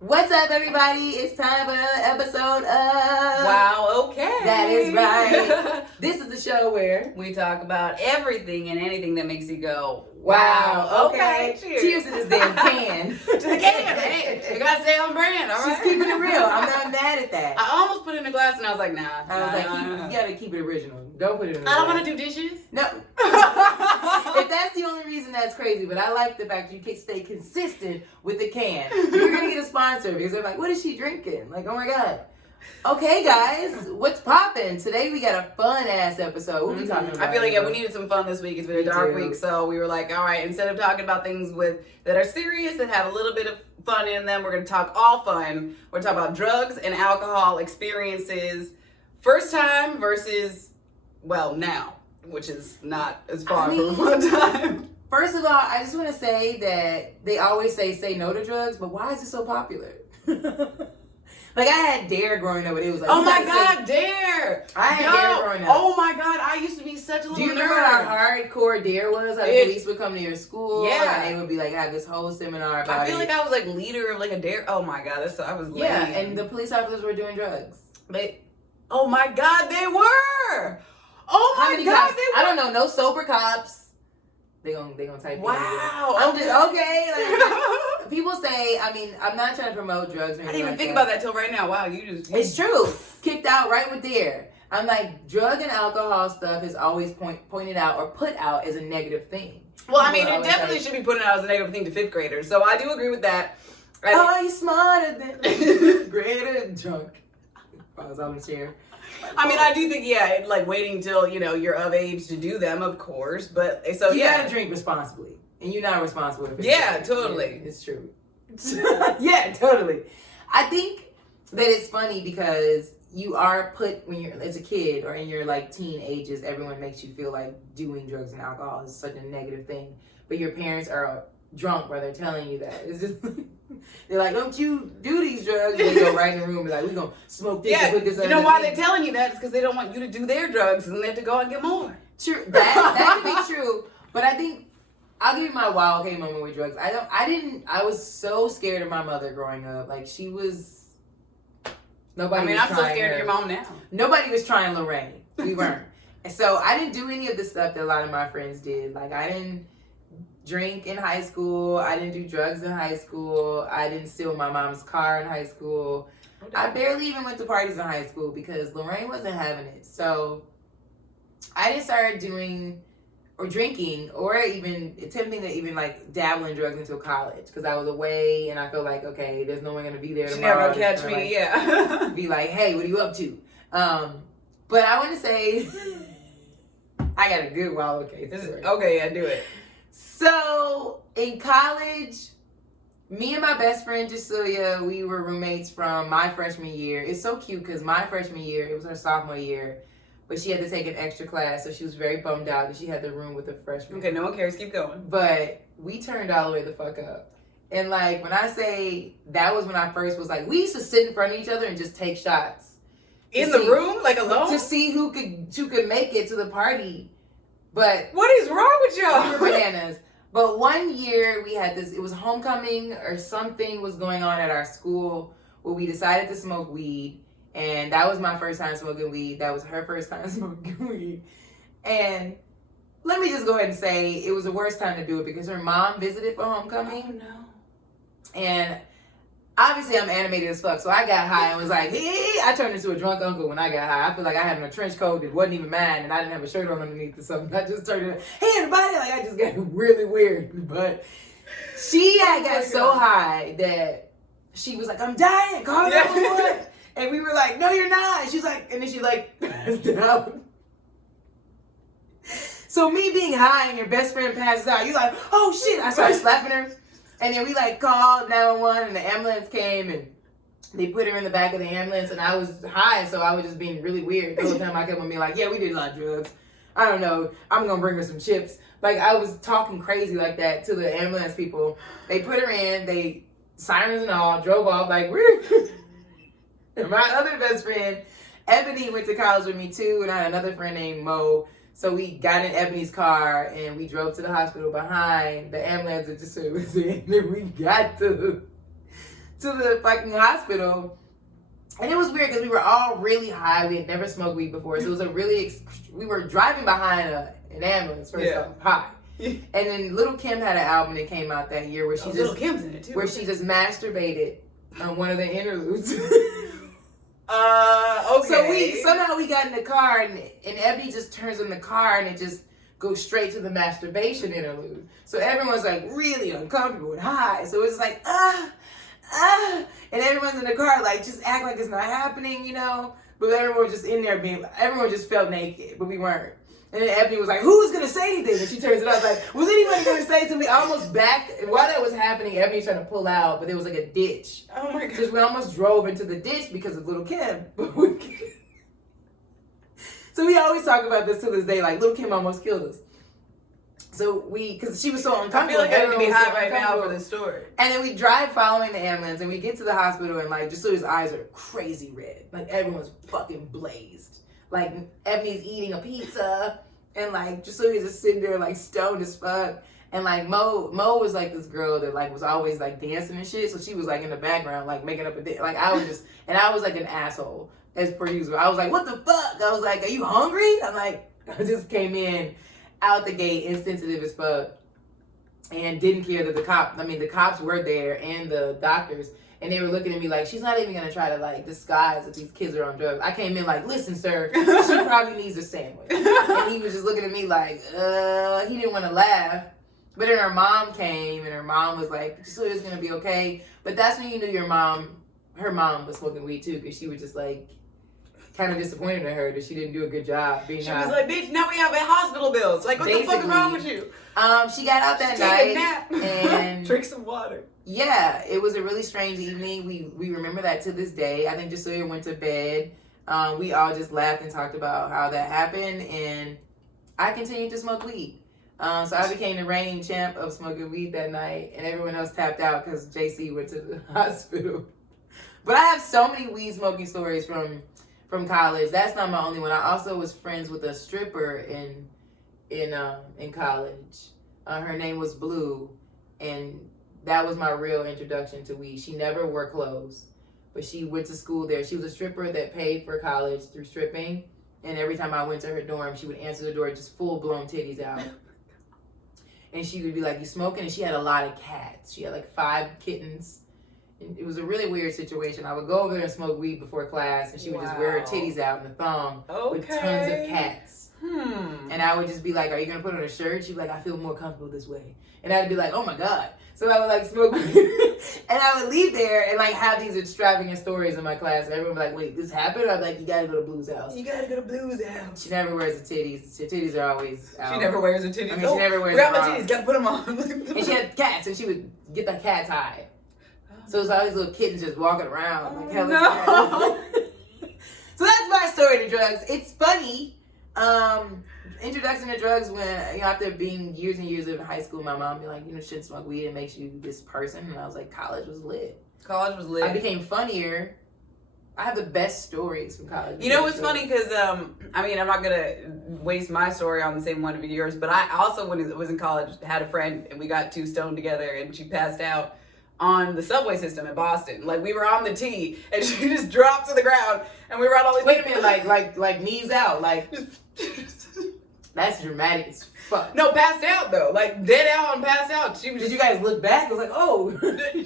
What's up, everybody? It's time for another episode of Wow, okay. That is right. This is the show where we talk about everything and anything that makes you go, wow, okay. Cheers. Cheers to this damn can. To the can, hey. You gotta stay on brand, all right? She's keeping it real. I'm not mad at that. I almost put it in a glass and I was like, nah. I was like, you gotta keep it original. Don't put it in the I don't glass. want to do dishes. No. If that's the only reason, that's crazy. But I like the fact you can stay consistent with the can. You're gonna get a sponsor because they're like, what is she drinking? Like, oh my god. Okay, guys, what's poppin'? Today we got a fun ass episode. What are we talking about? I feel like we needed some fun this week. It's been a dark week, so we were like, all right, instead of talking about things that are serious and have a little bit of fun in them, we're gonna talk all fun. We're gonna talk about drugs and alcohol experiences, first time versus now, which is not as far from one time. First of all, I just want to say that they always say no to drugs, but why is it so popular? Like, I had Dare growing up, but it was like, oh my god, Dare! I had Dare growing up. Oh my god, I used to be such a little Do you nerd. remember how hardcore Dare was? How the police would come to your school, yeah, and they would be like, have this whole seminar about it. I feel like I was like leader of like a Dare. Oh my god, I was lame. Yeah, and the police officers were doing drugs. Oh my god, they were. Oh my god, cops? they were. I don't know, no sober cops. They gonna type. Wow. I'm just okay. Like, people say, I mean, I'm not trying to promote drugs. I didn't even think about that till right now. Wow, It's true. Kicked out right with Dare. I'm like, drug and alcohol stuff is always pointed out or put out as a negative thing. Well, I mean, it definitely should be put out as a negative thing to fifth graders. So I do agree with that. Oh, you smarter than greater drunk. I was on the chair. I mean, I do think, yeah, like waiting till, you're of age to do them, of course. But so, you gotta drink responsibly. And you're not responsible for it. Yeah, totally. Yeah, it's true. Yeah, totally. I think that it's funny because you are put, when you're as a kid or in your like teen ages, everyone makes you feel like doing drugs and alcohol is such a negative thing. But your parents are drunk while they're telling you that. It's just they're like, don't you do these drugs? And they go right in the room and like, we're gonna smoke this and put this. You know why they're telling you that? It's because they don't want you to do their drugs and they have to go and get more. True, that could be true. But I think I'll give you my wild card moment with drugs. I was so scared of my mother growing up. Like, she was, nobody was I'm trying so scared of your mom now. Nobody was trying Lorraine. We weren't. And so I didn't do any of the stuff that a lot of my friends did. Like, I didn't drink in high school. I didn't do drugs in high school. I didn't steal my mom's car in high school. I barely even went to parties in high school because Lorraine wasn't having it. So I didn't start doing or drinking or even attempting to even like dabble in drugs until college because I was away and I felt like, okay, there's no one going to be there tomorrow. She never catch me, like, yeah. Be like, hey, what are you up to? But I want to say I got a good wild case. Okay, yeah, do it. So in college, me and my best friend Jasilia, we were roommates from my freshman year. It's so cute because my freshman year, it was her sophomore year, but she had to take an extra class, so she was very bummed out that she had the room with a freshman. Okay, no one cares. Keep going. But we turned all the way the fuck up. And like, when I say that was when I first was like, we used to sit in front of each other and just take shots. In the room? Like alone? To see who could make it to the party. But what is wrong with y'all? We were bananas. But one year we had this, it was homecoming or something was going on at our school where we decided to smoke weed. And that was my first time smoking weed. That was her first time smoking weed. And let me just go ahead and say it was the worst time to do it because her mom visited for homecoming. Oh, no. And obviously I'm animated as fuck. So I got high and was like, hey, I turned into a drunk uncle when I got high. I feel like I had on a trench coat that wasn't even mine and I didn't have a shirt on underneath or something. I just turned into, hey, everybody. Like, I just got really weird. But she had got so high that she was like, I'm dying. Call 911. And we were like, no, you're not. And she's like, and then she like passed out. So me being high and your best friend passes out, you're like, oh shit. I started slapping her. And then we like called 911 and the ambulance came and they put her in the back of the ambulance and I was high. So I was just being really weird. The whole time I kept on being like, yeah, we did a lot of drugs. I don't know. I'm going to bring her some chips. Like I was talking crazy like that to the ambulance people. They put her in, they sirens and all, drove off like, we're... And my other best friend, Ebony, went to college with me too, and I had another friend named Mo. So we got in Ebony's car and we drove to the hospital behind the ambulance that just was in. And we got to to the fucking hospital. And it was weird because we were all really high. We had never smoked weed before. So it was a really, we were driving behind an ambulance first off, high. And then Little Kim had an album that came out that year where she Little Kim's in it too. Where she just masturbated on one of the interludes. Okay. So somehow we got in the car and Ebony just turns in the car and it just goes straight to the masturbation interlude. So everyone's like really uncomfortable and high. So it's like, and everyone's in the car like just act like it's not happening, you know? But everyone was just in there everyone just felt naked, but we weren't. And then Ebony was like, who's gonna say anything? And she turns it up like, was anybody gonna say to me? I almost backed, and while that was happening, Ebony was trying to pull out, but there was like a ditch. Oh my God. So we almost drove into the ditch because of Little Kim. So we always talk about this to this day, like Little Kim almost killed us. So because she was so uncomfortable. I feel like I need to be high right now for this story. And then we drive following the ambulance and we get to the hospital and like Julia's eyes are crazy red. Like everyone's fucking blazed. Like Ebony's eating a pizza and like Julia's just sitting there like stoned as fuck. And like Mo was like this girl that like was always like dancing and shit. So she was like in the background like making up like I was like an asshole as per usual. I was like, what the fuck? I was like, are you hungry? I'm like, I just came in out the gate insensitive as fuck and didn't care that the cops were there and the doctors and they were looking at me like she's not even gonna try to like disguise that these kids are on drugs. I came in like, listen sir, she probably needs a sandwich. And he was just looking at me like he didn't want to laugh. But then her mom came and her mom was like, Julia's gonna be okay. But that's when you knew her mom was smoking weed too, because she was just like kind of disappointed in her that she didn't do a good job being high. She was like, bitch, now we have hospital bills. Like, what the fuck is wrong with you? She got out that Take night a nap. and drink some water. Yeah, it was a really strange evening. We remember that to this day. I think Julia went to bed. We all just laughed and talked about how that happened, and I continued to smoke weed. So I became the reigning champ of smoking weed that night, and everyone else tapped out because JC went to the hospital. But I have so many weed smoking stories from college. That's not my only one. I also was friends with a stripper in college. Her name was Blue, and that was my real introduction to weed. She never wore clothes, but she went to school there. She was a stripper that paid for college through stripping, and every time I went to her dorm, she would answer the door just full-blown titties out. And she would be like, you smoking? And she had a lot of cats. She had like 5 kittens. It was a really weird situation. I would go over there and smoke weed before class, and she would just wear her titties out in the thong with tons of cats. And I would just be like, are you going to put on a shirt? She'd be like, I feel more comfortable this way. And I'd be like, oh my God. So I would like smoke weed. And I would leave there and like have these extravagant stories in my class. And everyone would be like, wait, this happened? I'd be like, you got to go to Blue's house. You got to go to Blue's house. She never wears the titties. Her titties are always out. She never wears her titties. I mean, she never wears grab my titties, got to put them on. And she had cats, and she would get the cats high. So it's all these little kittens just walking around like hell. No. So that's my story to drugs. It's funny. Introduction to drugs when, after being years and years of high school, my mom be like, you shouldn't smoke weed. It makes you this person. And I was like, college was lit. College was lit. I became funnier. I have the best stories from college. You know what's funny? Because, I'm not going to waste my story on the same one of yours, but I also, when I was in college, had a friend, and we got too stoned together, and she passed out on the subway system in Boston. Like, we were on the T, and she just dropped to the ground, and we were on all these... Wait a minute, like knees out, like... That's dramatic as fuck. No, passed out, though. Like, dead out and passed out. She was... Did you guys look back? I was like, oh.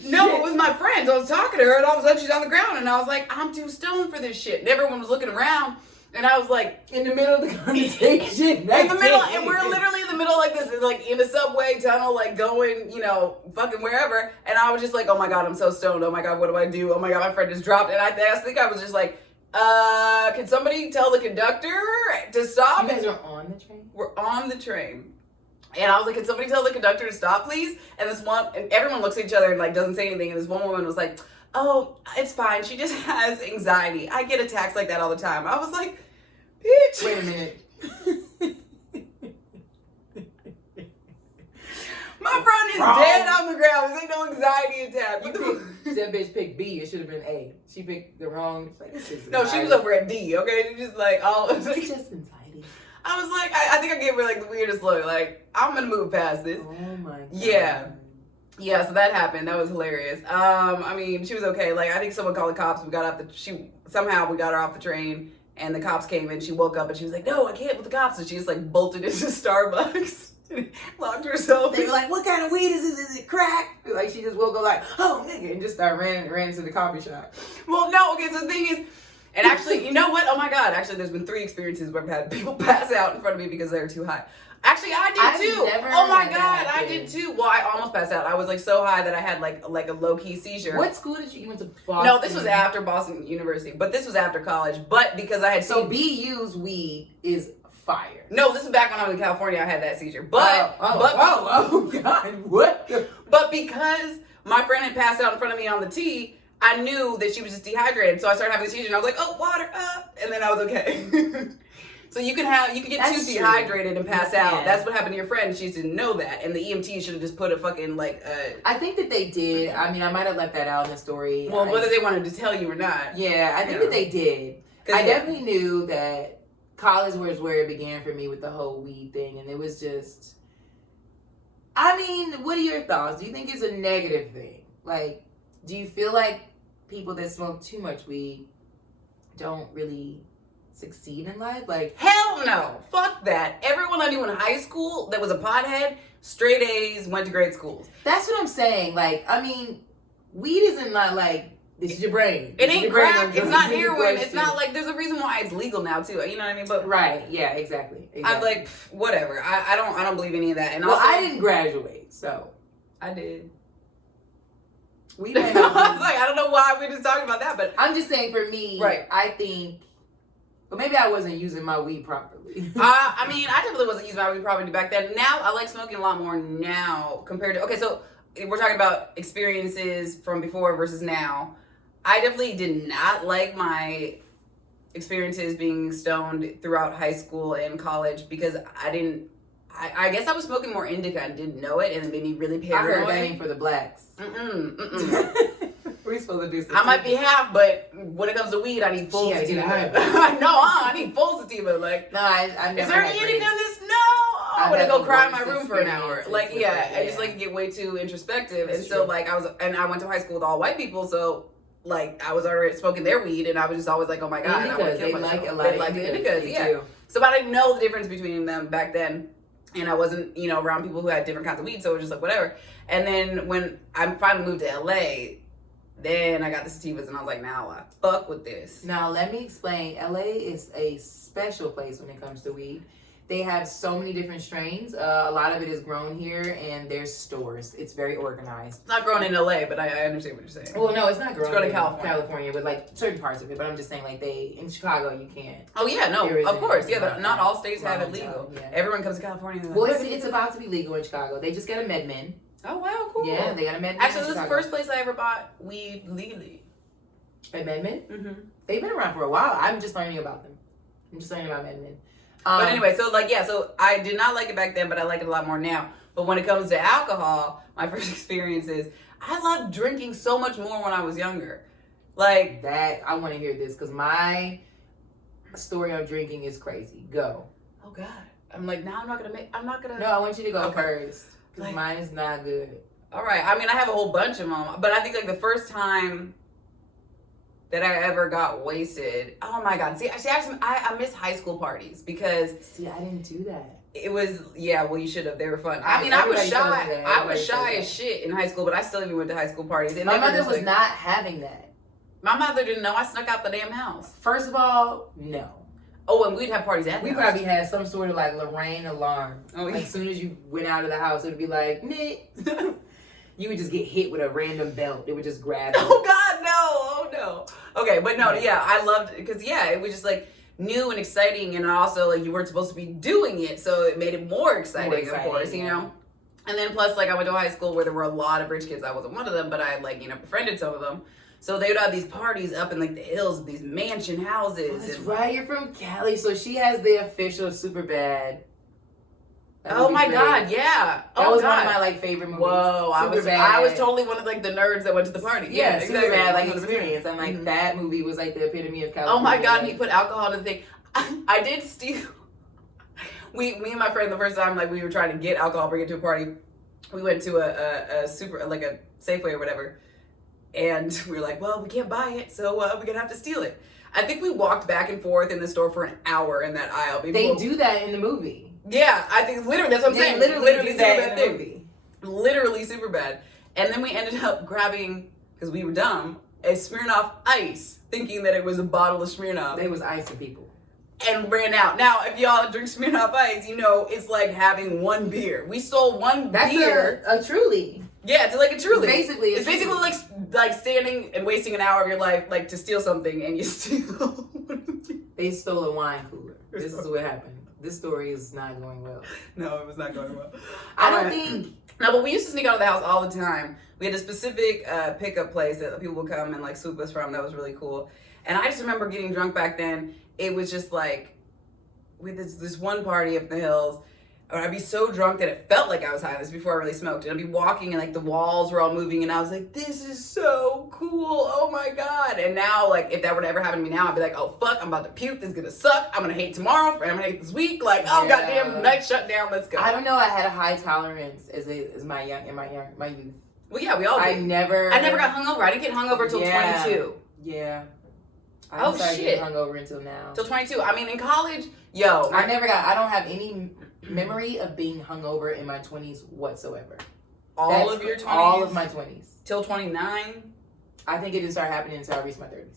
No, it was my friends. I was talking to her, and all of a sudden she's on the ground, and I was like, I'm too stoned for this shit. And everyone was looking around, and I was like... In the middle of the conversation. In the middle, and we're literally in the middle like this, like in a subway tunnel, like going, fucking wherever. And I was just like, oh my God, I'm so stoned. Oh my God, what do I do? Oh my God, my friend just dropped. And I think I was just like, can somebody tell the conductor to stop? You guys are on the train? We're on the train. And I was like, can somebody tell the conductor to stop, please? And and everyone looks at each other and like doesn't say anything. And this one woman was like, oh, it's fine. She just has anxiety. I get attacks like that all the time. I was like, bitch. Wait a minute. My friend is dead on the ground. This ain't no anxiety attack. That bitch picked B. It should have been A. She picked the wrong. No, she was over at D. Okay, she just like all. It's just anxiety. I was like, I think I gave her like the weirdest look. Like, I'm gonna move past this. Oh my God. Yeah. Yeah, so that happened. That was hilarious. I mean, she was okay. Like, I think someone called the cops. Somehow we got her off the train, and the cops came in. She woke up and she was like, "No, I can't with the cops." And she just like bolted into Starbucks, locked herself. They were like, "What kind of weed is this? Is it crack?" Like she just woke up like, "Oh nigga," and just ran to the coffee shop. Well, no, okay. So the thing is, and actually, you know what? Oh my God! Actually, there's been 3 experiences where I've had people pass out in front of me because they were too high. Actually, I did too. Oh my God, I did too. Well, I almost passed out. I was like so high that I had like a low key seizure. What school did you went to? Boston? No, this was after Boston University, but this was after college. But because I had BU's weed is fire. No, this is back when I was in California. I had that seizure, but oh God, what? But because my friend had passed out in front of me on the tee, I knew that she was just dehydrated. So I started having the seizure, and I was like, "Oh, water up," and then I was okay. So you can get too dehydrated and pass out. That's what happened to your friend. She just didn't know that, and the EMT should have just put a fucking like. I think that they did. I mean, I might have left that out in the story. Well, whether they wanted to tell you or not. Yeah, I think that they did. I definitely knew that college was where it began for me with the whole weed thing, and it was just. I mean, what are your thoughts? Do you think it's a negative thing? Like, do you feel like people that smoke too much weed don't really succeed in life? Like, hell no, fuck that. Everyone I knew in high school that was a pothead, straight A's, went to great schools. That's what I'm saying. Like, I mean, weed isn't not like this is your brain. It ain't crack. It's not heroin. It's not like there's a reason why it's legal now too. You know what I mean? But right, yeah, exactly. I'm like whatever. I don't believe any of that. And well, also, I didn't graduate, so I did. We I was like, I don't know why we're just talking about that, but I'm just saying for me, right. I think. But maybe I wasn't using my weed properly. I mean, I definitely wasn't using my weed properly back then. Now, I like smoking a lot more now compared to... Okay, so we're talking about experiences from before versus now. I definitely did not like my experiences being stoned throughout high school and college because I guess I was smoking more indica and didn't know it, and it made me really paranoid. I heard that ain't for the blacks. We're supposed to do sativa. I might be half, but when it comes to weed, I need full sativa. I need full sativa. Like, no, I never. Is there any indica in this? No. I'm gonna go cry in my room for an hour. Like, yeah, I just like get way too introspective, and so like I went to high school with all white people, so like I was already smoking their weed, and I was just always like, oh my God, I want to kill myself. Like a lot of indicas, yeah. So I didn't know the difference between them back then. And I wasn't, around people who had different kinds of weed, so it was just like, whatever. And then when I finally moved to LA, then I got the sativas, and I was like, now I fuck with this. Now, let me explain. LA is a special place when it comes to weed. They have so many different strains. A lot of it is grown here, and there's stores. It's very organized. It's not grown in LA, but I understand what you're saying. Well, no, it's not grown. It's grown in California, but like certain parts of it. But I'm just saying, like in Chicago, you can't. Oh yeah, no, of course, yeah. Not all states have it legal. Yeah. Everyone comes to California. Well, it's about to be legal in Chicago. They just got a MedMen. Oh wow, cool. Yeah, they got a MedMen. Actually, this is the first place I ever bought weed legally. A MedMen? Mm-hmm. They've been around for a while. I'm just learning about them. I'm just learning about MedMen. But anyway, so I did not like it back then, but I like it a lot more now. But when it comes to alcohol, my first experience is I loved drinking so much more when I was younger. Like that, I want to hear this because my story on drinking is crazy. Go. Oh God, I'm like now I'm not gonna. No, I want you to go first because mine is not good. All right, I mean I have a whole bunch of them, but I think like the first time that I ever got wasted. Oh my God. See, I miss high school parties because... See, I didn't do that. It was, yeah, well, you should have. They were fun. I mean, I was shy. I was shy as shit in high school, but I still even went to high school parties. And my mother was not having that. My mother didn't know. I snuck out the damn house. First of all, no. Oh, and we'd have parties at the house. We probably had some sort of like Lorraine alarm. Oh, yeah. Like, as soon as you went out of the house, it would be like, Nick. You would just get hit with a random belt. It would just grab you. Oh, God, no. Oh, no. Okay, but no, yeah, I loved it because, yeah, it was just like new and exciting, and also like you weren't supposed to be doing it, so it made it more exciting, of course, you know. And then plus, like, I went to a high school where there were a lot of rich kids. I wasn't one of them, but I like befriended some of them. So they would have these parties up in like the hills, these mansion houses. Oh, that's right, you're from Cali, so she has the official Superbad. Oh my God, yeah. That was one of my like favorite movies. Whoa, I was totally one of like the nerds that went to the party. Yeah, exactly. Superbad like experience. And like that movie was like the epitome of California. Oh my God, he put alcohol in the thing. I did steal. Me and my friend the first time like we were trying to get alcohol, bring it to a party. we went to a super, like a Safeway or whatever, and we were like, well, we can't buy it, so we're gonna have to steal it. I think we walked back and forth in the store for an hour in that aisle. They do that in the movie. Yeah, I think literally, that's what I'm saying. Literally do that in the movie. Literally super bad. And then we ended up grabbing, because we were dumb, a Smirnoff Ice, thinking that it was a bottle of Smirnoff. They was icing people. And ran out. Now, if y'all drink Smirnoff Ice, you know it's like having one beer. We stole one beer. That's a Truly. Yeah, it's like a Truly. It's basically like standing and wasting an hour of your life like to steal something, and you steal. They stole a wine cooler. This is what happened. This story is not going well. No, it was not going well. I don't think. No, but we used to sneak out of the house all the time. We had a specific pickup place that people would come and like swoop us from. That was really cool. And I just remember getting drunk back then. It was just like, with this one party up the hills, I'd be so drunk that it felt like I was high. This is before I really smoked. And I'd be walking and like the walls were all moving and I was like, this is so cool. Oh my God. And now like if that were to ever happen to me now, I'd be like, oh fuck, I'm about to puke. This is gonna suck. I'm gonna hate tomorrow. I'm gonna hate this week. Like, oh goddamn, night shut down. Let's go. I don't know. I had a high tolerance as my youth. Well, yeah, we all did. I never got hungover. I didn't get hungover till 22. Yeah. I Oh started shit. getting hungover until now. Till 22. I mean, in college, I don't have any memory of being hungover in my 20s whatsoever. All of your 20s? All of my 20s. Till 29? I think it didn't start happening until I reached my 30s.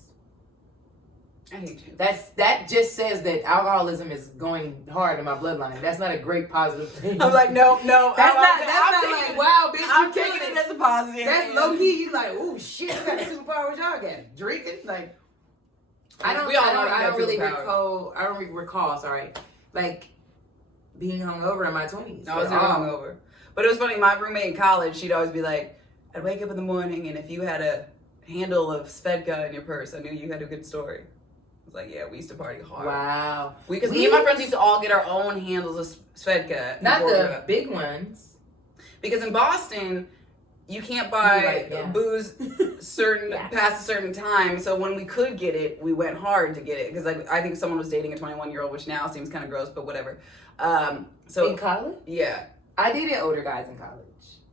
I hate you. That just says that alcoholism is going hard in my bloodline. That's not a great positive thing. I'm like, no. That's not like, wow, bitch, I'm you taking it as a positive. That's low key. You like, oh shit, I got superpowers. Y'all got drinking. Like, I don't really recall. Sorry, like being hungover in my 20s. I was never hungover. But it was funny. My roommate in college, she'd always be like, I'd wake up in the morning, and if you had a handle of Svedka in your purse, I knew you had a good story. I was like, yeah, we used to party hard. Wow. Because me and my friends used to all get our own handles of Svedka. Not the big ones. Because in Boston, you can't buy booze past a certain time. So when we could get it, we went hard to get it. Because like, I think someone was dating a 21-year-old, which now seems kind of gross, but whatever. So in college? Yeah. I dated older guys in college.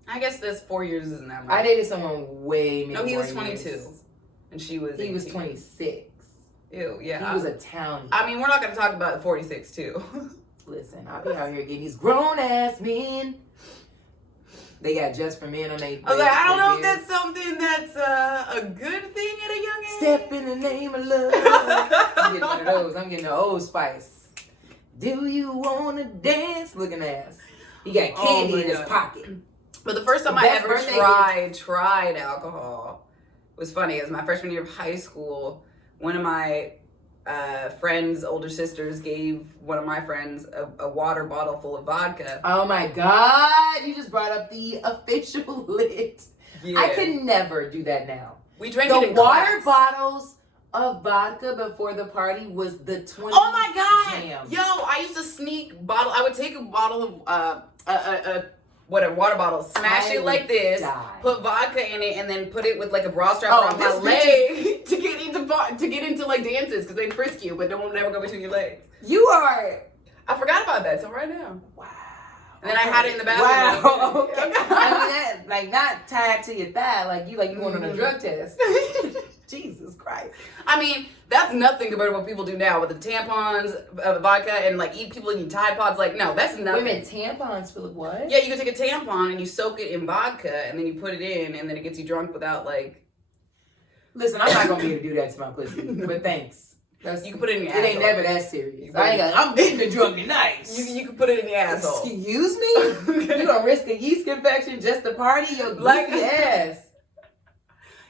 I guess that's 4 years isn't that much. I dated someone way more. No, he was 22. And she was 18. He was 26. Ew, yeah. He was a townie. I mean, we're not going to talk about 46 too. Listen, I'll be out here getting these grown-ass men. They got just for men on their. I was like, I don't know if that's something that's a good thing at a young age. Step in the name of love. I'm getting one of those. I'm getting the Old Spice. Do you want to dance? Looking ass. He got candy in his pocket. But the first time I ever tried alcohol was funny. It was my freshman year of high school. One of my friend's older sisters gave one of my friends a water bottle full of vodka. Oh my God. You just brought up the official lit. Yeah. I could never do that now. We drank it in water bottles of vodka before the party was the 20s. Oh my God. Jam. Yo, I used to sneak bottle. I would take a bottle of whatever, water bottle, smash it like this, put vodka in it, and then put it with like a bra strap around my leg to get into like dances because they frisk you, but they won't never go between your legs. I forgot about that till right now. Wow. And then I had it in the bathroom. Wow. Okay. I mean, that, like not tied to your thigh, like you going on a drug test. Jesus Christ. I mean, that's nothing compared to what people do now with the tampons, vodka, and like people eating Tide Pods. Like, no, that's nothing. Wait a minute, tampons full of what? Yeah, you can take a tampon and you soak it in vodka, and then you put it in, and then it gets you drunk without like. Listen, I'm not gonna be able to do that to my pussy, but thanks. You can put it in your asshole. It ain't never that serious. I'm getting the drunk and nice. You can put it in your asshole. Excuse me? You gonna risk a yeast infection just to party your goofy ass?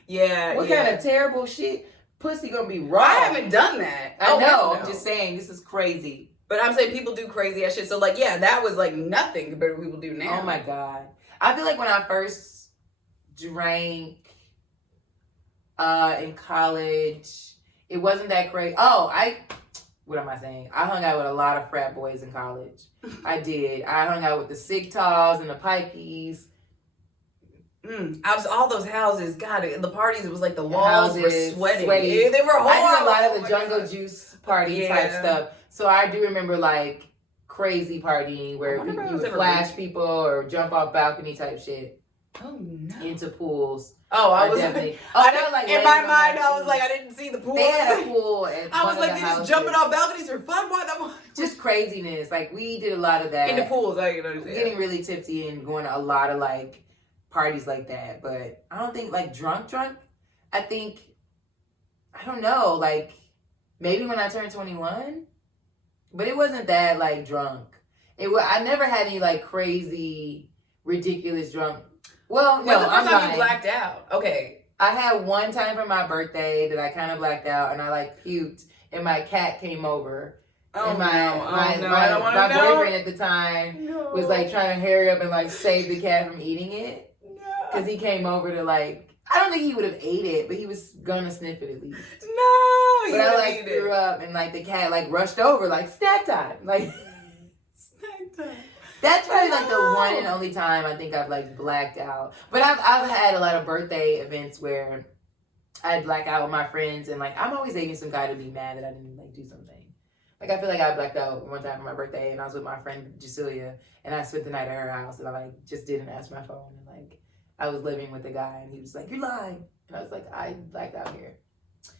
Yeah. What kind of terrible shit? Pussy gonna be raw. I haven't done that. I know. I'm just saying this is crazy. But I'm saying people do crazy ass shit. So like, yeah, that was like nothing compared to what people do now. Oh my God. I feel like when I first drank in college, it wasn't that great. What am I saying? I hung out with a lot of frat boys in college. I did. I hung out with the Sigtals and the Pikeys. I was all those houses. God, the parties. It was like the walls were sweating. Yeah, they were horrible. I did a lot of the Jungle Juice party type stuff. So I do remember like crazy partying where wonder if I you was would ever flash rich. people or jump off balcony type shit Oh no. into pools. Oh, I Or was definitely. I that was like in my later on mind, that I was scene. like, I didn't see the pool. They had a pool at I one was like, of the they just houses. jumping off balconies for fun. Why that one? Just craziness. Like we did a lot of that. In the pools, I can understand. Getting really tipsy and going to a lot of like parties like that. But I don't think like drunk. I think, I don't know, like maybe when I turned 21, but it wasn't that like drunk. I never had any like crazy, ridiculous drunk. Well, no, When's the first I'm time lying. you blacked out? Okay. I had one time for my birthday that I kind of blacked out and I like puked and my cat came over. Oh, and no. I don't want my to know. boyfriend at the time was like trying to hurry up and like save the cat from eating it. Because he came over to like, I don't think he would have ate it, but he was gonna sniff it at least. No, But I like threw up and like the cat like rushed over like snack time. Like Snack time. that's probably like the one and only time I think I've like blacked out. But I've had a lot of birthday events where I'd black out with my friends and like I'm always dating some guy to be mad that I didn't like do something. Like I feel like I blacked out one time for my birthday and I was with my friend Jucelia and I spent the night at her house and I like just didn't answer my phone and like I was living with a guy and he was like, "You're lying," and I was like, "I blacked out here."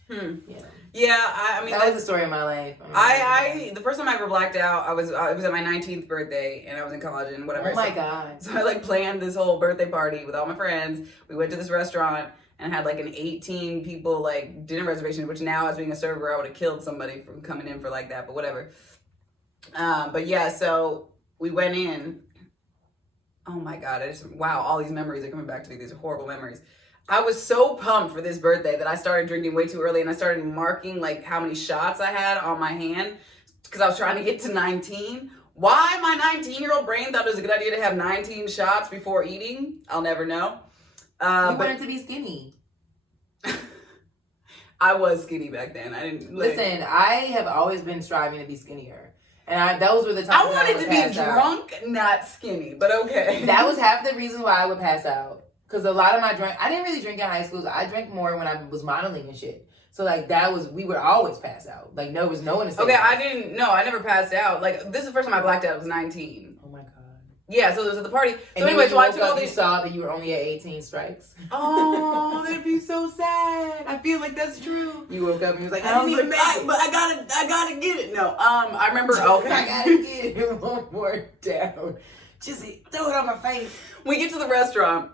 Yeah, I mean that was the story of my life. I the first time I ever blacked out, it was at my 19th birthday, and I was in college and whatever. Oh my god! So I like planned this whole birthday party with all my friends. We went to this restaurant and had like an 18 people like dinner reservation, which now as being a server, I would have killed somebody from coming in for like that, but whatever. But yeah, so we went in. Oh my god! Wow, all these memories are coming back to me. These are horrible memories. I was so pumped for this birthday that I started drinking way too early and I started marking like how many shots I had on my hand because I was trying to get to 19. Why my 19-year-old brain thought it was a good idea to have 19 shots before eating, I'll never know. You wanted to be skinny. I was skinny back then. I didn't Listen, I have always been striving to be skinnier. And those were the times I wanted to be drunk, not skinny, but okay. That was half the reason why I would pass out. Because a lot of my drink, I didn't really drink in high school. I drank more when I was modeling and shit. So like we would always pass out. Like there was no one to say. Okay, I never passed out. Like this is the first time I blacked out. I was 19. Oh my god. Yeah, so it was at the party. And so anyway, so I took all you these. saw that you were only at 18 strikes. Oh, that'd be so sad. I feel like that's true. You woke up and you was like, I didn't even make it, but I gotta get it. No, I remember. Okay, I gotta get it one more down. Just throw it on my face. We get to the restaurant.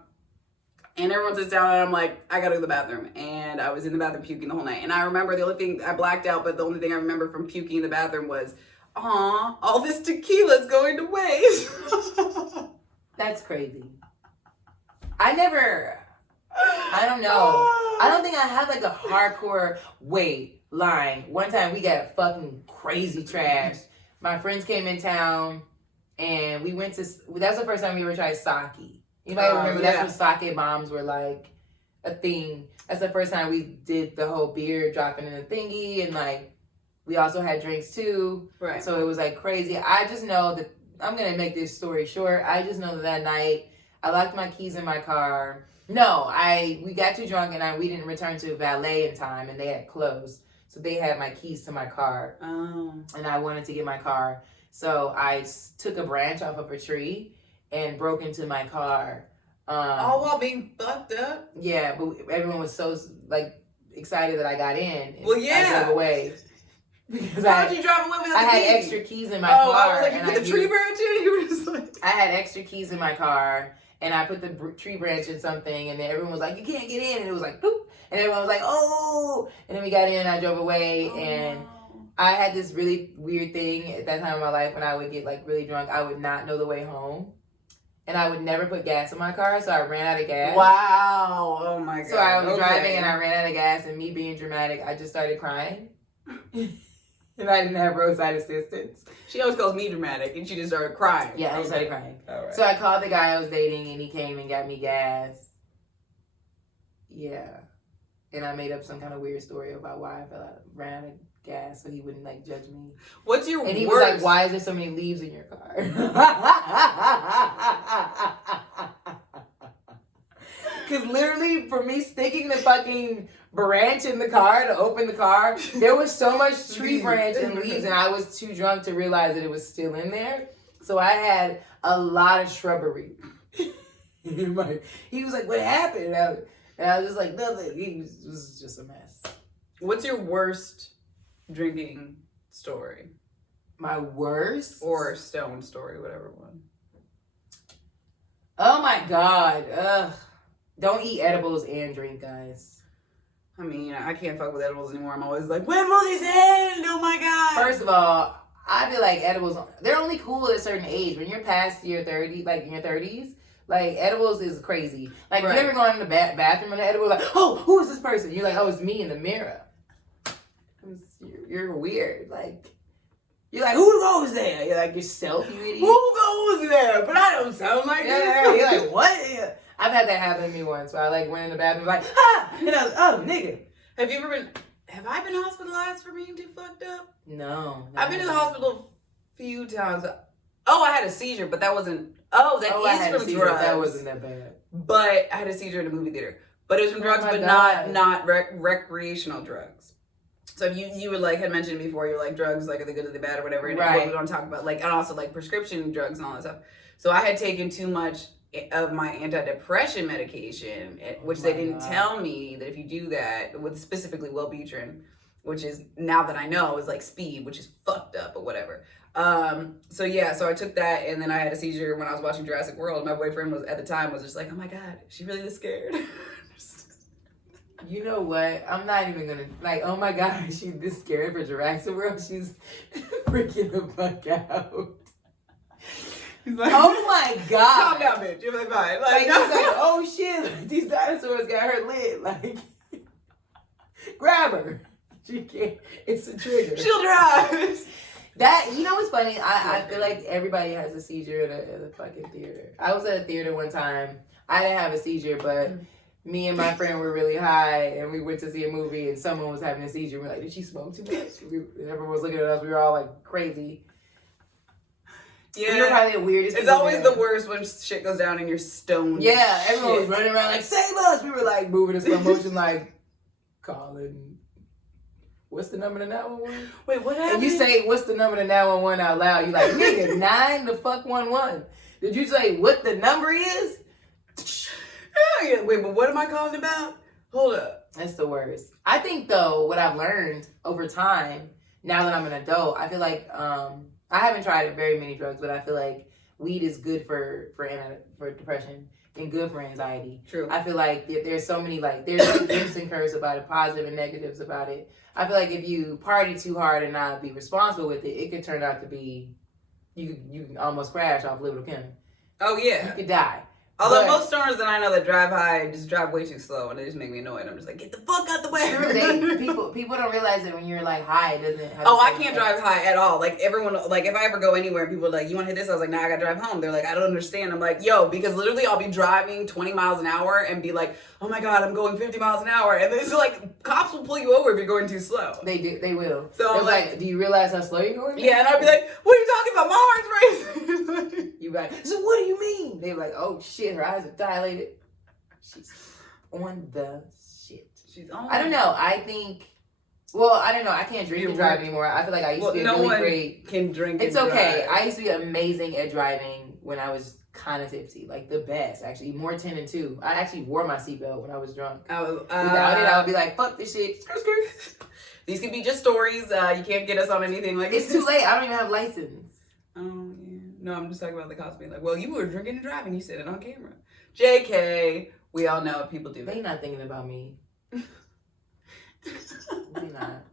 And everyone sits down and I'm like, I gotta go to the bathroom. And I was in the bathroom puking the whole night. And I remember the only thing, I blacked out, but the only thing I remember from puking in the bathroom was, aw, all this tequila's going to waste. That's crazy. I don't know. I don't think I have like a hardcore line. One time we got fucking crazy trash. My friends came in town and we went to, that's the first time we ever tried sake. You might remember that's when sake bombs were like a thing. That's the first time we did the whole beer dropping in the thingy and like we also had drinks too. Right. So it was like crazy. I just know that I'm gonna make this story short. I just know that night I locked my keys in my car. No, we got too drunk and we didn't return to valet in time and they had closed. So they had my keys to my car. Oh. And I wanted to get my car. So I took a branch off of a tree and broke into my car. All while being fucked up? Yeah, but everyone was so like excited that I got in. Well, yeah. I drove away. Because Why would you drive away without I the had key? extra keys in my car. I was like, you put the tree branch in? You were just like... I had extra keys in my car, and I put the tree branch in something, and then everyone was like, you can't get in. And it was like, boop. And everyone was like, oh. And then we got in, I drove away, and I had this really weird thing at that time of my life when I would get like really drunk. I would not know the way home. And I would never put gas in my car, so I ran out of gas. Wow. Oh my God. So I was driving and I ran out of gas, and me being dramatic, I just started crying. And I didn't have roadside assistance. She always calls me dramatic, and she just started crying. Yeah, I just started crying. All right. So I called the guy I was dating, and he came and got me gas. Yeah. And I made up some kind of weird story about why I ran out of gas so he wouldn't like judge me. What's your And he worst? was like, why is there so many leaves in your car? Because literally for me sticking the fucking branch in the car to open the car. There was so much tree branch and leaves, and I was too drunk to realize that it was still in there. So I had a lot of shrubbery. He was like, "What happened?" And I was just like, "Nothing." It was just a mess. What's your worst drinking story? My worst? Or stone story, whatever one. Oh my God. Ugh. Don't eat edibles and drink, guys. I mean, I can't fuck with edibles anymore. I'm always like, when will this end? Oh my God. First of all, I feel like edibles, they're only cool at a certain age. When you're past your 30s, like in your 30s, like edibles is crazy. Like you ever go in the bathroom and the edible, like, oh, who is this person? You're like, oh, it's me in the mirror. You're weird. Like, you're like, who goes there? You're like, yourself, you idiot. Who goes there? But I don't sound like that. You're like, what? Yeah. I've had that happen to me once. Where I like went in the bathroom like, ah, and I was, oh, nigga. Have I been hospitalized for being too fucked up? No. I've been to the hospital a few times. Oh, I had a seizure, but that wasn't. Oh, that is from drugs. That wasn't that bad. But I had a seizure in a movie theater. But it was from drugs, but not recreational drugs. So you would like had mentioned before, you're like drugs, like are they good or they bad or whatever. And what we don't talk about, like, and also like prescription drugs and all that stuff. So I had taken too much of my antidepressant medication, which they didn't tell me that if you do that with specifically Wellbutrin, which is now that I know is like speed, which is fucked up or whatever. So I took that and then I had a seizure when I was watching Jurassic World. My boyfriend was at the time was just like, oh my God, is she really this scared? You know what? I'm not even gonna like. Oh my God, she's this scared for Jurassic World. She's freaking the fuck out. He's like, oh my God! Calm down, bitch. You're like, fine. Like he's like, oh shit! Like, these dinosaurs got her lit. Like, grab her. She can't. It's a trigger. She'll drive. That, you know what's funny? I feel like everybody has a seizure at a fucking theater. I was at a theater one time. I didn't have a seizure, but me and my friend were really high, and we went to see a movie, and someone was having a seizure. We're like, did she smoke too much? Everyone was looking at us. We were all like crazy. Yeah, we were probably the weirdest. It's always the worst when shit goes down and you're stoned. Yeah, everyone was running around like, save us! We were like moving in slow motion, like calling. What's the number to 911? Wait, what happened? And you say, what's the number to 911 out loud? You like, nigga, 9 the fuck 11. Did you say what the number is? Yeah. Wait, but what am I calling about? Hold up. That's the worst. I think though, what I've learned over time, now that I'm an adult, I feel like I haven't tried very many drugs, but I feel like weed is good for depression and good for anxiety. True. I feel like there's so many there's gifts and curves about it, positive and negatives about it. I feel like if you party too hard and not be responsible with it, it could turn out to be you can almost crash off Little Kim. Oh yeah. You could die. Although most stoners that I know that drive high just drive way too slow and they just make me annoyed. I'm just like, get the fuck out the way. People don't realize that when you're like high, it doesn't have I can't drive high at all. Like everyone, like if I ever go anywhere and people are like, you want to hit this? I was like, nah, I gotta drive home. They're like, I don't understand. I'm like, yo, because literally I'll be driving 20 miles an hour and be like, oh my God, I'm going 50 miles an hour. And it's like, cops will pull you over if you're going too slow. They do. They will. So they're like, do you realize how slow you're going? Yeah, and I'll be like, what are you talking about? My heart's racing. You like, so what do you mean? They're like, oh shit, her eyes are dilated. She's on the shit. She's on. I don't know. I think. Well, I don't know. I can't drink and drive anymore. I feel like I used to be really great. Can drink. It's okay. I used to be amazing at driving when I was kind of tipsy, like the best. Actually, more 10 and 2. I actually wore my seatbelt when I was drunk. Without it, I would be like, fuck this shit. These can be just stories. You can't get us on anything like this. It's too late. I don't even have a license. Oh yeah. No, I'm just talking about the cops being like, well, you were drinking and driving. You said it on camera. JK. We all know what people do. They not thinking about me. They not.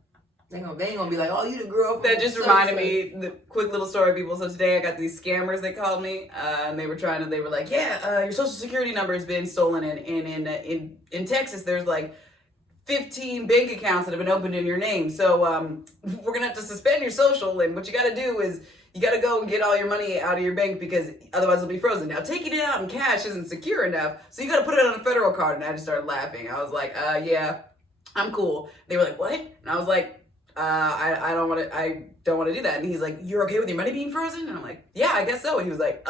They ain't gonna be like, oh, you the girl. That just reminded me, the quick little story, people. So today I got these scammers that called me, and they were like, yeah, your social security number has been stolen, and in Texas there's like 15 bank accounts that have been opened in your name. So we're gonna have to suspend your social, and what you gotta do is you gotta go and get all your money out of your bank because otherwise it'll be frozen. Now taking it out in cash isn't secure enough, so you gotta put it on a federal card. And I just started laughing. I was like, yeah, I'm cool. They were like, what? And I was like, I don't want to do that. And he's like, you're okay with your money being frozen? And I'm like, yeah, I guess so. And he was like,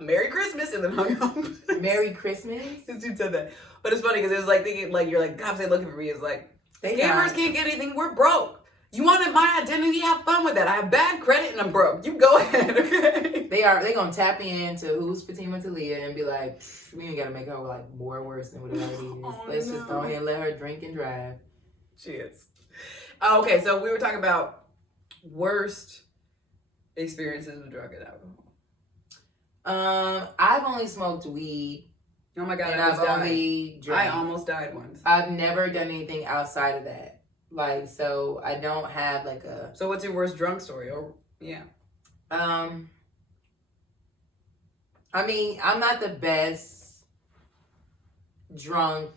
Merry Christmas, and then hung up. Merry Christmas? This dude said that. But it's funny because it was like thinking, like, you're like, cops ain't looking for me. It's like, scammers can't get anything. We're broke. You wanted my identity? Have fun with that. I have bad credit and I'm broke. You go ahead, okay? They gonna tap into who's Fatima Talia and be like, we ain't gotta make her like more worse than what it already is. Let's just go ahead and let her drink and drive. Cheers. Okay, so we were talking about worst experiences with drug and alcohol. I've only smoked weed. Oh my god, and I've only drank. I almost died once. I've never done anything outside of that. Like, so I don't have like a. So what's your worst drunk story? Or yeah. I mean, I'm not the best drunk.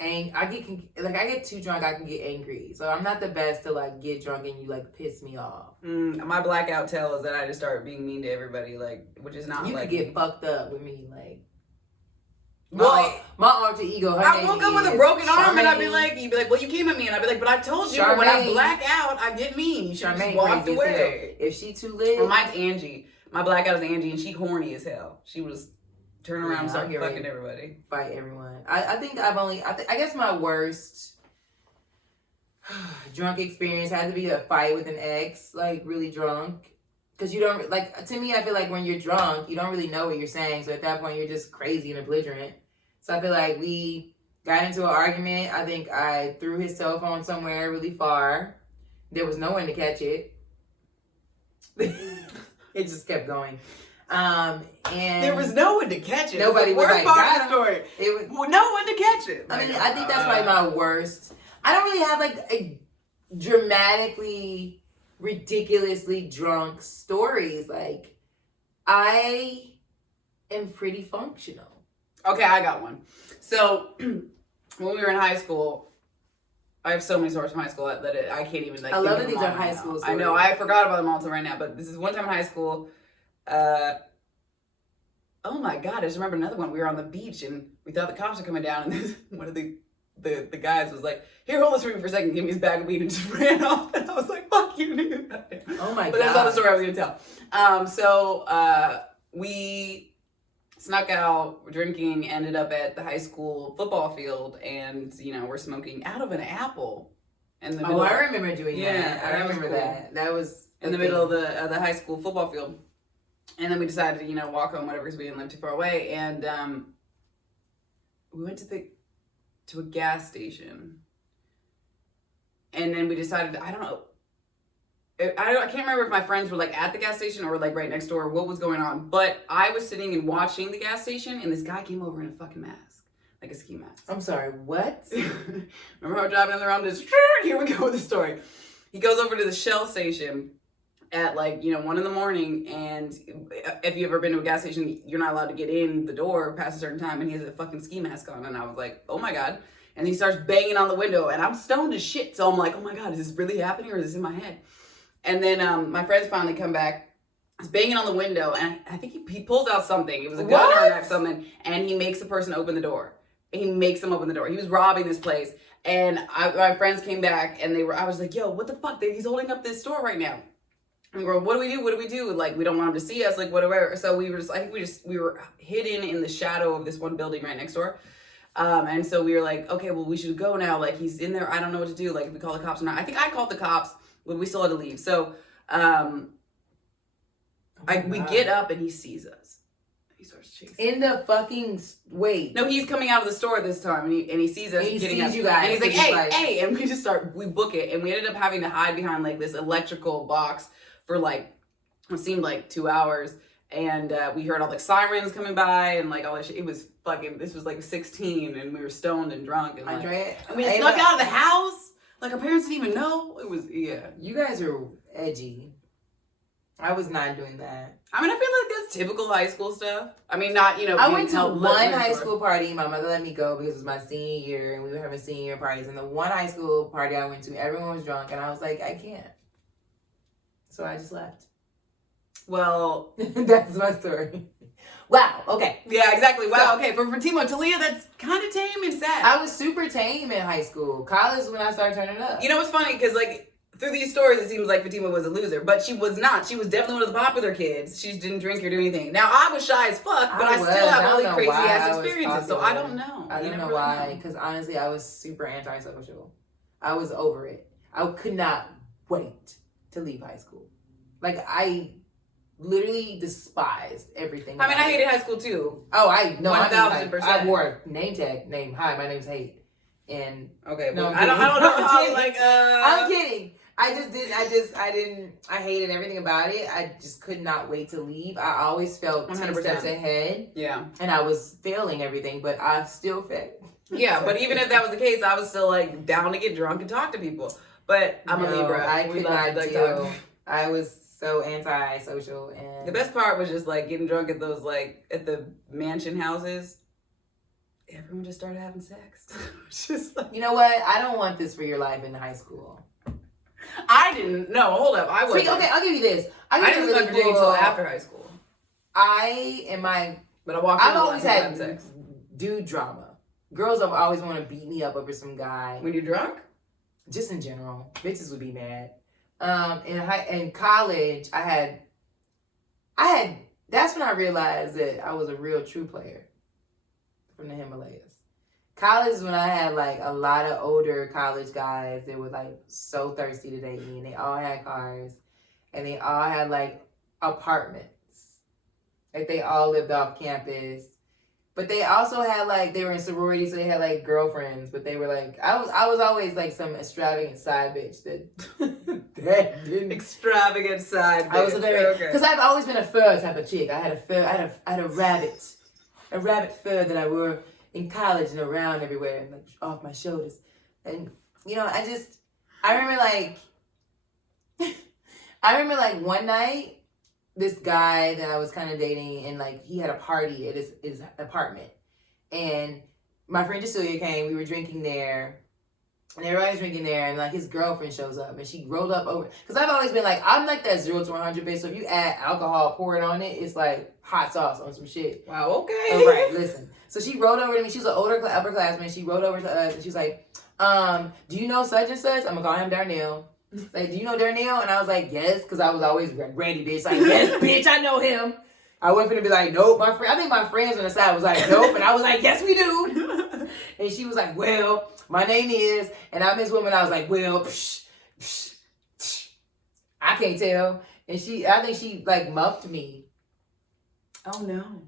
And I get too drunk, I can get angry. So I'm not the best to like get drunk and you like piss me off. My blackout tell is that I just start being mean to everybody, like, which is not. You like could get fucked up with me, like. Well, my alter ego. I woke up with a broken arm, and I'd be like, you'd be like, well, you came at me, and I'd be like, but I told you, when I black out, I get mean. You should have just walked away. If she too lit. Well, mine's Angie. My blackout is Angie, and she horny as hell. She was turn around and start fucking everybody. Fight everyone. I think I guess my worst drunk experience had to be a fight with an ex, like really drunk. Because you don't, like, to me, I feel like when you're drunk, you don't really know what you're saying. So at that point, you're just crazy and belligerent. So I feel like we got into an argument. I think I threw his cell phone somewhere really far. There was no one to catch it. It just kept going. And there was no one to catch it. Nobody was like, part of the story. It was no one to catch it. I mean, I think that's probably my worst. I don't really have like a dramatically, ridiculously drunk stories. Like, I am pretty functional. Okay, I got one. So when we were in high school, I have so many stories from high school that I can't even like. I love that these are high school stories. I know, I forgot about them all till right now, but this is one time in high school. Oh my god, I just remember another one. We were on the beach and we thought the cops were coming down, and one of the guys was like, "Here, hold this for me for a second, give me his bag of weed," and just ran off. And I was like, "Fuck you, dude." Oh my god. But that's not the story I was gonna tell. So we snuck out drinking, ended up at the high school football field, and we're smoking out of an apple in the middle. I remember doing that. I remember that. That was in the middle of the high school football field. And then we decided to, walk home, whatever, because we didn't live too far away. And we went to a gas station. And then we decided, I don't know. I can't remember if my friends were like at the gas station or like right next door, what was going on. But I was sitting and watching the gas station, and this guy came over in a fucking mask, like a ski mask. I'm sorry, what? Remember how we're driving in the round? Here we go with the story. He goes over to the Shell station at 1 a.m, and if you've ever been to a gas station, you're not allowed to get in the door past a certain time, and he has a fucking ski mask on, and I was like, oh my god. And he starts banging on the window, and I'm stoned as shit, so I'm like, oh my god, is this really happening, or is this in my head? And then my friends finally come back. He's banging on the window, and I think he pulls out something. It was a gun or a knife, something, and he makes the person open the door. He makes them open the door. He was robbing this place, and my friends came back, and I was like, yo, what the fuck? He's holding up this store right now. And we were, what do we do? What do we do? Like, we don't want him to see us, like, whatever. So we were we were hidden in the shadow of this one building right next door. And so we were like, okay, well, we should go now. Like, he's in there. I don't know what to do. Like, if we call the cops or not. I think I called the cops, but we still had to leave. So we get up, and he sees us. He starts chasing. In the fucking wait. No, he's coming out of the store this time, and he sees us. He getting sees you guys. And he's like, hey, and we book it, and we ended up having to hide behind like this electrical box for like what seemed like 2 hours, and we heard all the sirens coming by and like all that shit. It was fucking. This was like 16, and we were stoned and drunk, and we snuck out of the house. Like our parents didn't even know. It was You guys are edgy. I was not doing that. I mean, I feel like that's typical high school stuff. I mean, not, I went to one high school party. My mother let me go because it was my senior year, and we were having senior year parties. And the one high school party I went to, everyone was drunk, and I was like, I can't. So I just left. Well, That's my story. Wow. Okay. yeah, exactly. Wow. Okay. For Fatima, Talia, that's kind of tame and sad. I was super tame in high school. College when I started turning up. You know what's funny? Because like through these stories, it seems like Fatima was a loser, but she was not. She was definitely one of the popular kids. She just didn't drink or do anything. Now I was shy as fuck, but I still have really crazy ass experiences. So I don't know. I don't know why. Because honestly, I was super antisocial. I was over it. I could not wait to leave high school. Like I literally despised everything. I mean, I hated high school too. Oh, I know. 1000%. I wore a name tag. Hi, my name's Hate. And okay, no, I don't know how like. I'm kidding. I hated everything about it. I just could not wait to leave. I always felt 10 steps ahead. Yeah. And I was failing everything, but I still failed. Yeah, but even if that was the case, I was still like down to get drunk and talk to people. But I'm a Libra. I could not deal. I was so anti-social, and the best part was just like getting drunk at those like at the mansion houses. Everyone just started having sex. Just like, you know what? I don't want this for your life in high school. I didn't. No, hold up. I wasn't. Okay, I'll give you this. I didn't start dating until after high school. But I've always had sex. Dude drama. Girls have always want to beat me up over some guy. When you're drunk? Just in general. Bitches would be mad. In college, I had that's when I realized that I was a real true player from the Himalayas. College is when I had like a lot of older college guys that were like so thirsty to date me, and they all had cars, and they all had like apartments. Like they all lived off campus. But they also had like, they were in sorority, so they had like girlfriends, but they were like, I was always like some extravagant side bitch that didn't. Extravagant side bitch. I was a very, because I've always been a fur type of chick. I had a fur, I had a rabbit fur that I wore in college and around everywhere and like off my shoulders. And, you know, I remember like one night, this guy that I was kind of dating, and like he had a party at his apartment, and my friend Jasulia came. We were drinking there, and everybody's drinking there, and like his girlfriend shows up, and she rolled up over. Because I've always been like, I'm like that 0 to 100 bitch. So if you add alcohol, pour it on it, it's like hot sauce on some shit. Wow. Okay. All right. Listen. So she rolled over to me. She was an older upperclassman. She rolled over to us, and she's like, "Do you know such and such?" I'm gonna call him Darnell. Like, do you know Darnell? And I was like, yes, because I was always ready, bitch. Like, yes, bitch, I know him. I wasn't gonna be like, nope. I think my friends on the side was like, nope. And I was like, yes, we do. And she was like, well, my name is, and I'm his woman. I was like, well, I can't tell. And I think she like muffed me. Oh no.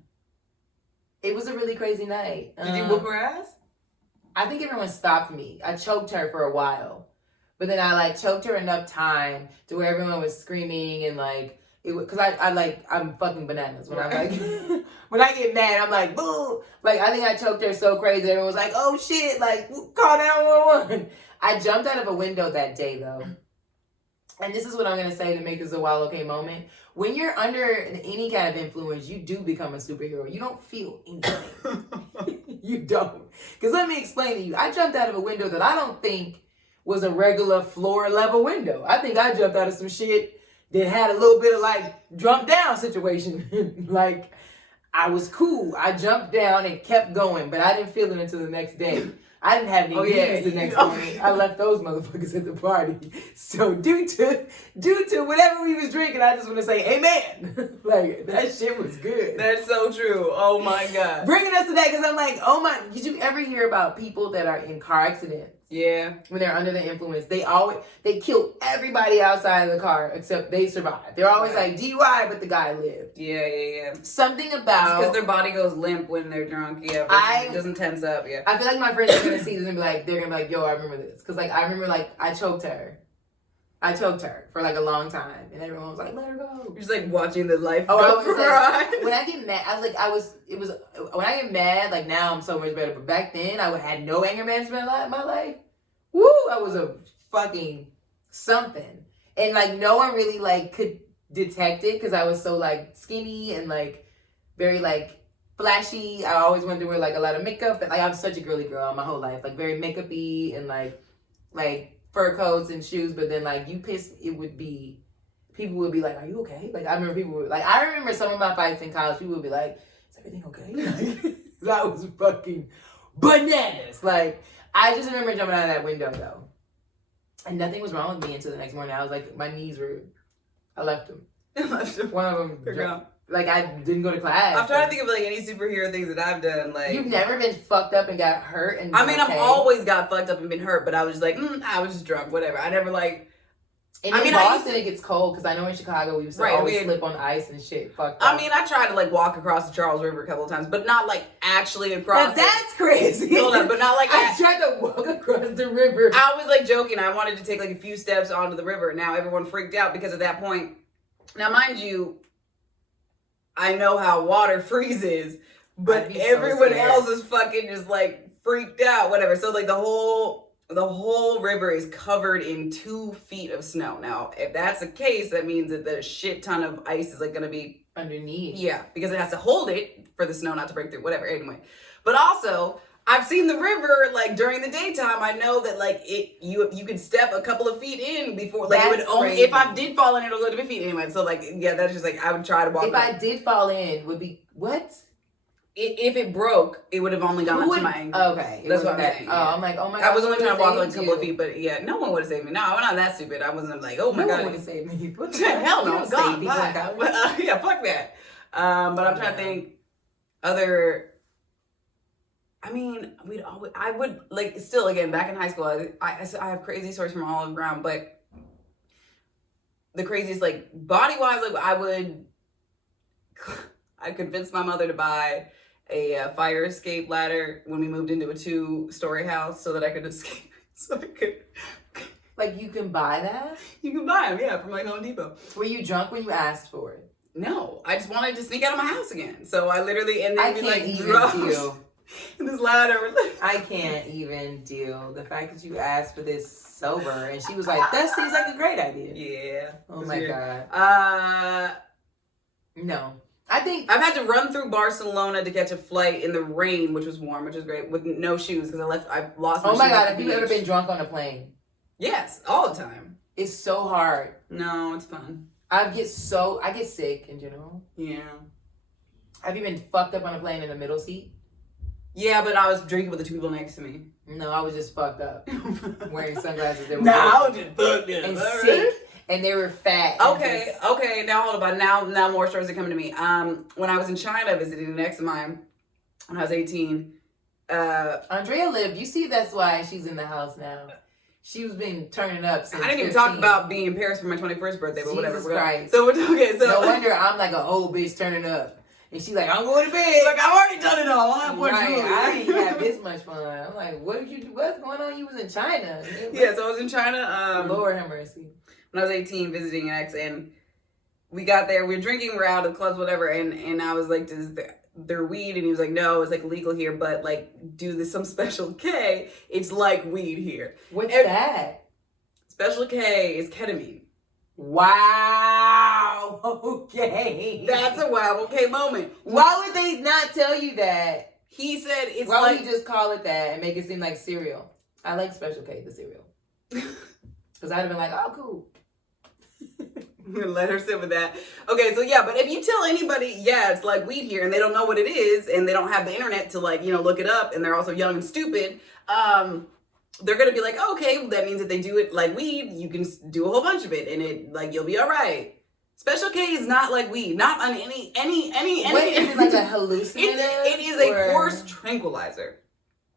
It was a really crazy night. Did you whoop her ass? I think everyone stopped me. I choked her for a while. But then I like choked her enough time to where everyone was screaming and like it was, cause I'm fucking bananas when I'm like when I get mad I'm like boo, like I think I choked her so crazy everyone was like oh shit, like call 911. I jumped out of a window that day though, and this is what I'm gonna say to make this a wild okay moment. When you're under any kind of influence, you do become a superhero. You don't feel anything. You don't. Cause let me explain to you. I jumped out of a window that I don't think was a regular floor level window. I think I jumped out of some shit that had a little bit of like jump down situation. Like I was cool. I jumped down and kept going, but I didn't feel it until the next day. I didn't have any meetings the next morning. I left those motherfuckers at the party. So due to whatever we was drinking, I just want to say amen. Like that shit was good. That's so true. Oh my God. Bringing us to that because I'm like, oh my, did you ever hear about people that are in car accidents? Yeah. When they're under the influence, they kill everybody outside of the car except they survive. They're always like DUI, but the guy lived. Yeah. Something about because their body goes limp when they're drunk. Yeah, it doesn't tense up. Yeah. I feel like my friends are gonna see this and be like, they're gonna be like, yo, I remember this, because like I remember like I choked her for like a long time, and everyone was like, let her go. You're just like watching the life go from her eyes. When I get mad, when I get mad, like now I'm so much better, but back then I had no anger management in my life. Woo, I was a fucking something. And like no one really like could detect it because I was so like skinny and like very like flashy. I always wanted to wear like a lot of makeup, and like I was such a girly girl my whole life, like very makeup-y and like fur coats and shoes. But then like you pissed, people would be like, "Are you okay?" Like I remember some of my fights in college. People would be like, "Is everything okay?" That was fucking bananas. Like I just remember jumping out of that window though, and nothing was wrong with me until the next morning. I was like, my knees were. I left them. One of them. Like I didn't go to class. I'm trying to think of like any superhero things that I've done. Like you've never been fucked up and got hurt. And I mean, I've always got fucked up and been hurt, but I was just like, I was just drunk, whatever. I never like. And in Boston, it gets cold because I know in Chicago we used to always slip on ice and shit. Fucked up. I mean, I tried to like walk across the Charles River a couple of times, but not like actually across. Now, that's crazy. Hold on, but not like I tried to walk across the river. I was like joking. I wanted to take like a few steps onto the river. Now everyone freaked out because at that point. Now, mind you, I know how water freezes, but everyone else is fucking just like freaked out, whatever. So like the whole river is covered in 2 feet of snow. Now, if that's the case, that means that the shit ton of ice is like gonna be underneath. Yeah, because it has to hold it for the snow not to break through, whatever. Anyway, but also I've seen the river like during the daytime. I know that like you could step a couple of feet in before like it would only if I did fall in it'll go to feet anyway. So like yeah, that's just like I would try to walk. If I did fall in, would be what? If it broke, it would have only gone up to my ankle. Okay, that's what I'm saying. Oh, I'm like, oh my god. I was only trying to walk like a couple of feet, but yeah, no one would have saved me. No, I'm not that stupid. I wasn't like, oh my god, no one would have saved me. Hell no, God, yeah, fuck that. But I'm trying to think other. I mean, I would like still again back in high school. I have crazy stories from all around, but the craziest like body wise, like I convinced my mother to buy a fire escape ladder when we moved into a 2-story house so that I could escape. So I could. Like you can buy that? You can buy them, yeah, from like Home Depot. Were you drunk when you asked for it? No, I just wanted to sneak out of my house again. So I literally and then I can't even deal. This ladder. I can't even deal. The fact that you asked for this sober and she was like, that seems like a great idea. Yeah. Oh my god. No. I think I've had to run through Barcelona to catch a flight in the rain, which was warm, which was great, with no shoes because I lost my shoes. Oh my god, have you ever been drunk on a plane? Yes, all the time. It's so hard. No, it's fun. I get sick in general. Yeah. Have you been fucked up on a plane in the middle seat? Yeah, but I was drinking with the 2 people next to me. No, I was just fucked up. Wearing sunglasses. I was just fucked up. And sick. And they were fat. Okay. Now hold on. Now more stories are coming to me. When I was in China visiting an ex of mine when I was 18. Andrea lived. You see, that's why she's in the house now. She was been turning up since I didn't even 15. talk about being in Paris for my 21st birthday, but Jesus whatever. Christ. So okay. So no wonder I'm like an old bitch turning up. And she's like, I'm going to bed. Like, I've already done it all. I didn't have this much fun. I'm like, what did you do? What's going on? You was in China. Yeah, so I was in China. Lord have mercy. When I was 18, visiting an ex, and we got there. We were drinking, we're out of clubs, whatever. And I was like, is there weed? And he was like, no, it's like legal here, but like, do this some Special K. It's like weed here. What's that? Special K is ketamine. Wow. Okay. That's a wow. Okay moment. Why would they not tell you that? He said it's Why like... would you just call it that and make it seem like cereal? I like Special K, the cereal. Because I'd have been like, oh, cool. I'm going to let her sit with that. Okay, so yeah, but if you tell anybody, yeah, it's like weed here, and they don't know what it is, and they don't have the internet to like, look it up, and they're also young and stupid, they're going to be like, oh, okay, well, that means if they do it like weed, you can do a whole bunch of it, and it like you'll be all right. Special K is not like weed, not on any. What is it, like a hallucinative? It is a horse tranquilizer.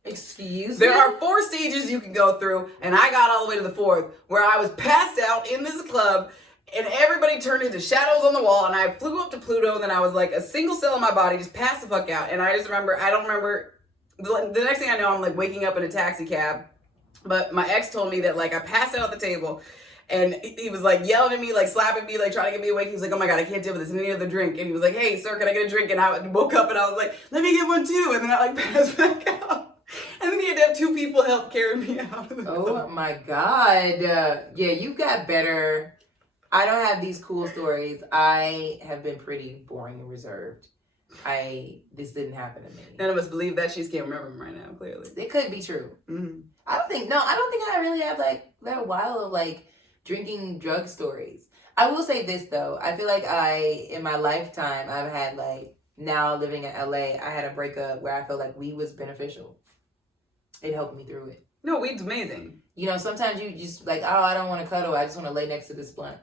Excuse me? There are 4 stages you can go through, and I got all the way to the 4th, where I was passed out in this club, and everybody turned into shadows on the wall, and I flew up to Pluto, and then I was like a single cell in my body, just passed the fuck out, and I don't remember, the next thing I know, I'm like waking up in a taxi cab. But my ex told me that like I passed out at the table and he was like yelling at me, like slapping me, like trying to get me awake. He was like, oh my God, I can't deal with this. I need another drink. And he was like, hey, sir, can I get a drink? And I woke up and I was like, let me get one too. And then I like passed back out. And then he had to have 2 people help carry me out. Oh my God. Yeah, you got better. I don't have these cool stories. I have been pretty boring and reserved. This didn't happen to me. None of us believe that. She can't remember them right now, clearly. It could be true. Mm-hmm. I don't think I really have like that while of like drinking drug stories. I will say this though. I feel like in my lifetime, I've had like, now living in LA, I had a breakup where I felt like weed was beneficial. It helped me through it. No, weed's amazing. You know, sometimes you just like, oh, I don't want to cuddle. I just want to lay next to this blunt.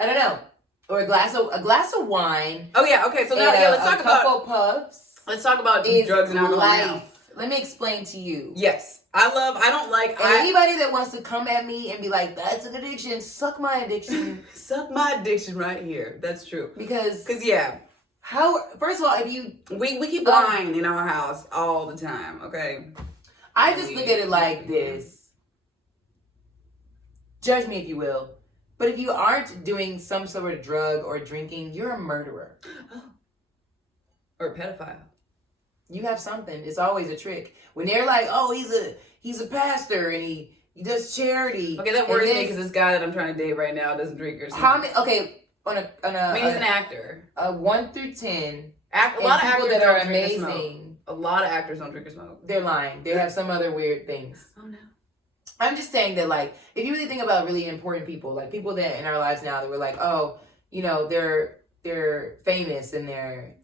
I don't know. Or a glass of wine. Oh yeah, okay. So now let's talk about a couple puffs. Let's talk about drugs and alcohol now. Let me explain to you. Yes. Anybody that wants to come at me and be like, that's an addiction, suck my addiction. Suck my addiction right here. That's true. Because yeah. First of all, if you... We keep wine in our house all the time, okay? I just look at it like this. Judge me if you will. But if you aren't doing some sort of drug or drinking, you're a murderer. Or a pedophile. You have something. It's always a trick. When they're like, oh, he's a pastor and he does charity. Okay, that worries me because this guy that I'm trying to date right now doesn't drink or something. I mean, he's an actor. 1 through 10. A lot of actors that are don't drink or amazing. A lot of actors don't drink or smoke. They're lying. They have some other weird things. Oh no. I'm just saying that, like, if you really think about really important people, like people that in our lives now that we're like, oh, you know, they're famous and they're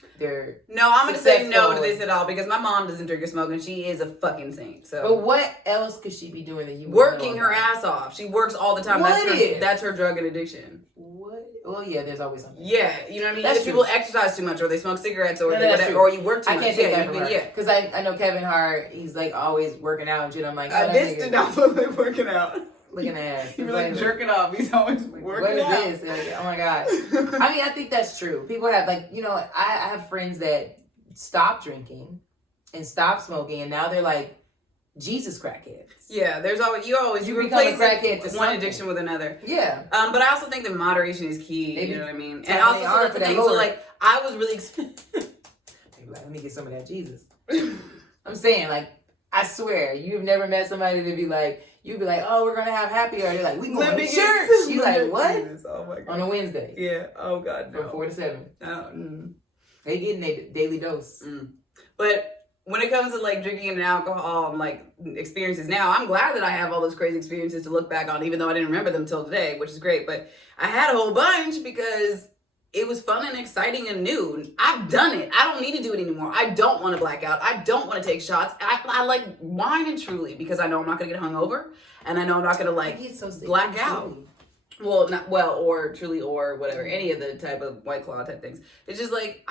no, I'm gonna say no to this at all because my mom doesn't drink or smoke and she is a fucking saint. So, but what else could she be doing that you working her ass off? She works all the time. That's her drug and addiction. What? Well, yeah, there's always something. Yeah, you know what I mean. That's Either people exercise too much, or they smoke cigarettes, or whatever, or you work too much. I can't take that from her. Yeah, because I know Kevin Hart. He's like always working out and shit. I'm like, this did not look like working out. Looking at He's like jerking off. He's always working out. What is this? Like, oh my god. I mean, I think that's true. People have I have friends that stopped drinking and stopped smoking, and now they're like Jesus crackheads. Yeah, you replace one addiction with another. Yeah. But I also think that moderation is key. You know what I mean? And also that's the thing. So like, I was really. Let me get some of that Jesus. I'm saying, like, I swear, you've never met somebody to be like. You'd be like, oh, we're going to have happy hour. They're like, we going to church. You like, what? Oh, my God. On a Wednesday. Yeah. Oh, God, no. From 4 to 7. Oh, They getting their daily dose. But when it comes to, like, drinking and alcohol and, like, experiences now, I'm glad that I have all those crazy experiences to look back on, even though I didn't remember them till today, which is great. But I had a whole bunch because it was fun and exciting and new. I've done it. I don't need to do it anymore. I don't want to black out. I don't want to take shots. I like wine and Truly because I know I'm not going to get hungover. And I know I'm not going to like black out. Well, or Truly or whatever. Any of the type of White Claw type things. It's just like,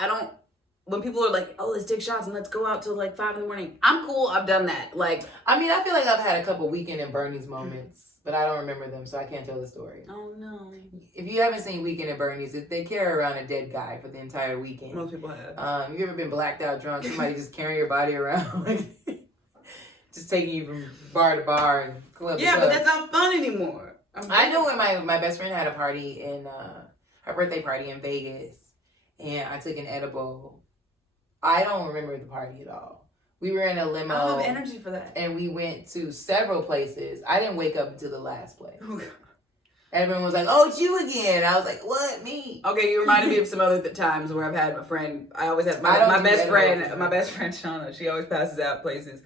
when people are like, oh, let's take shots and let's go out till like 5 a.m. I'm cool. I've done that. Like, I mean, I feel like I've had a couple Weekend and Bernie's moments. But I don't remember them, so I can't tell the story. Oh, no. If you haven't seen Weekend at Bernie's, they carry around a dead guy for the entire weekend. Most people have. Have you ever been blacked out drunk? Somebody just carrying your body around? Just taking you from bar to bar and club to club. But that's not fun anymore. I know when my best friend had a party her birthday party in Vegas, and I took an edible. I don't remember the party at all. We were in a limo. I have energy for that. And we went to several places. I didn't wake up until the last place. Everyone was like, oh, it's you again. I was like, what, me? Okay, you reminded me of some other times where I've had a friend. I always have my best friend, Shauna. She always passes out places.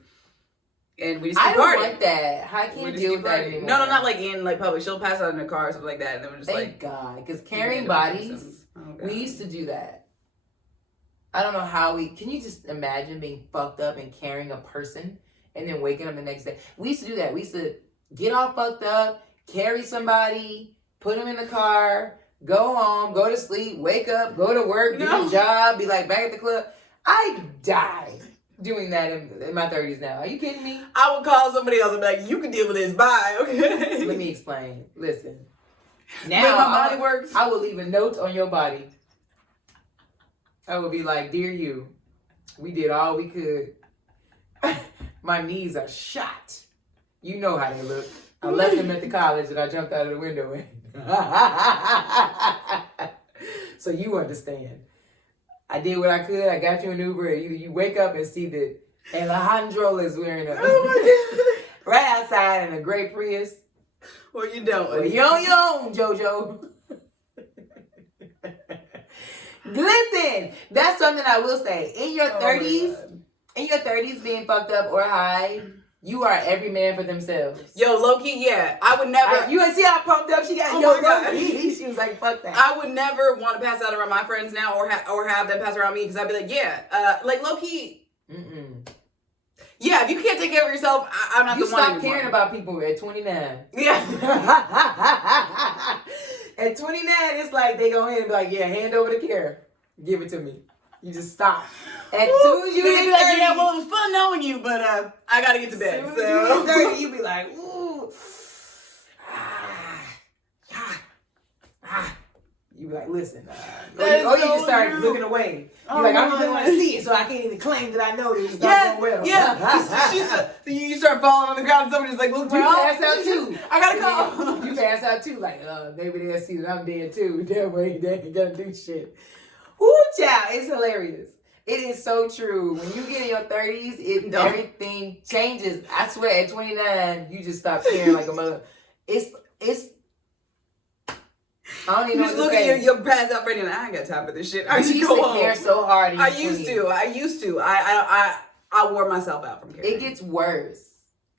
And we just I keep don't partying. like that. I can't deal with that anymore. No, not like in like public. She'll pass out in a car or something like that. And then we're just Thank God. Because carrying bodies, we used to do that. I don't know how can you just imagine being fucked up and carrying a person and then waking up the next day? We used to do that. We used to get all fucked up, carry somebody, put them in the car, go home, go to sleep, wake up, go to work, do your job, be like back at the club. I died doing that in my 30s now. Are you kidding me? I would call somebody else and be like, you can deal with this. Bye, okay? Let me explain. Listen. Now my body works. I will leave a note on your body. I would be like, dear you, we did all we could. My knees are shot. You know how they look. I left them at the college and I jumped out of the window. So you understand. I did what I could. I got you an Uber. Either you wake up and see that Alejandro is wearing right outside in a gray Prius. Or you don't. Or you on your own, JoJo. Listen, that's something I will say. In your 30s, being fucked up or high, You are every man for themselves. Yo, low-key, yeah. I would never... You see how pumped up she got? Oh Yo, my God. She was like, fuck that. I would never want to pass out around my friends now or have them pass around me because I'd be like, yeah. Like, low-key... Yeah, if you can't take care of yourself, I'm not the one anymore. You stop caring about people at 29. Yeah. At 29, it's like they go in and be like, yeah, hand over the care. Give it to me. You just stop. As soon as you get 30, like, yeah, well, it was fun knowing you, but I gotta get to bed. As soon as you get 30, you be like, ooh. You be like, listen. You just start looking away. You're like, I don't even want to see it, so I can't even claim that I know this is not going well. Yeah. You start falling on the ground, and somebody's like, look, you pass out too. I gotta call. You pass out too, like, maybe they'll see that I'm dead too. That way they ain't gonna do shit. Woo, child, it's hilarious. It is so true. When you get in your 30s, everything changes. I swear, at 29, you just stop caring like a mother. It's. I don't even know what to say. Look at your pass out ready. I ain't got time for this shit. I used to care so hard. I used to. I wore myself out from caring. It gets worse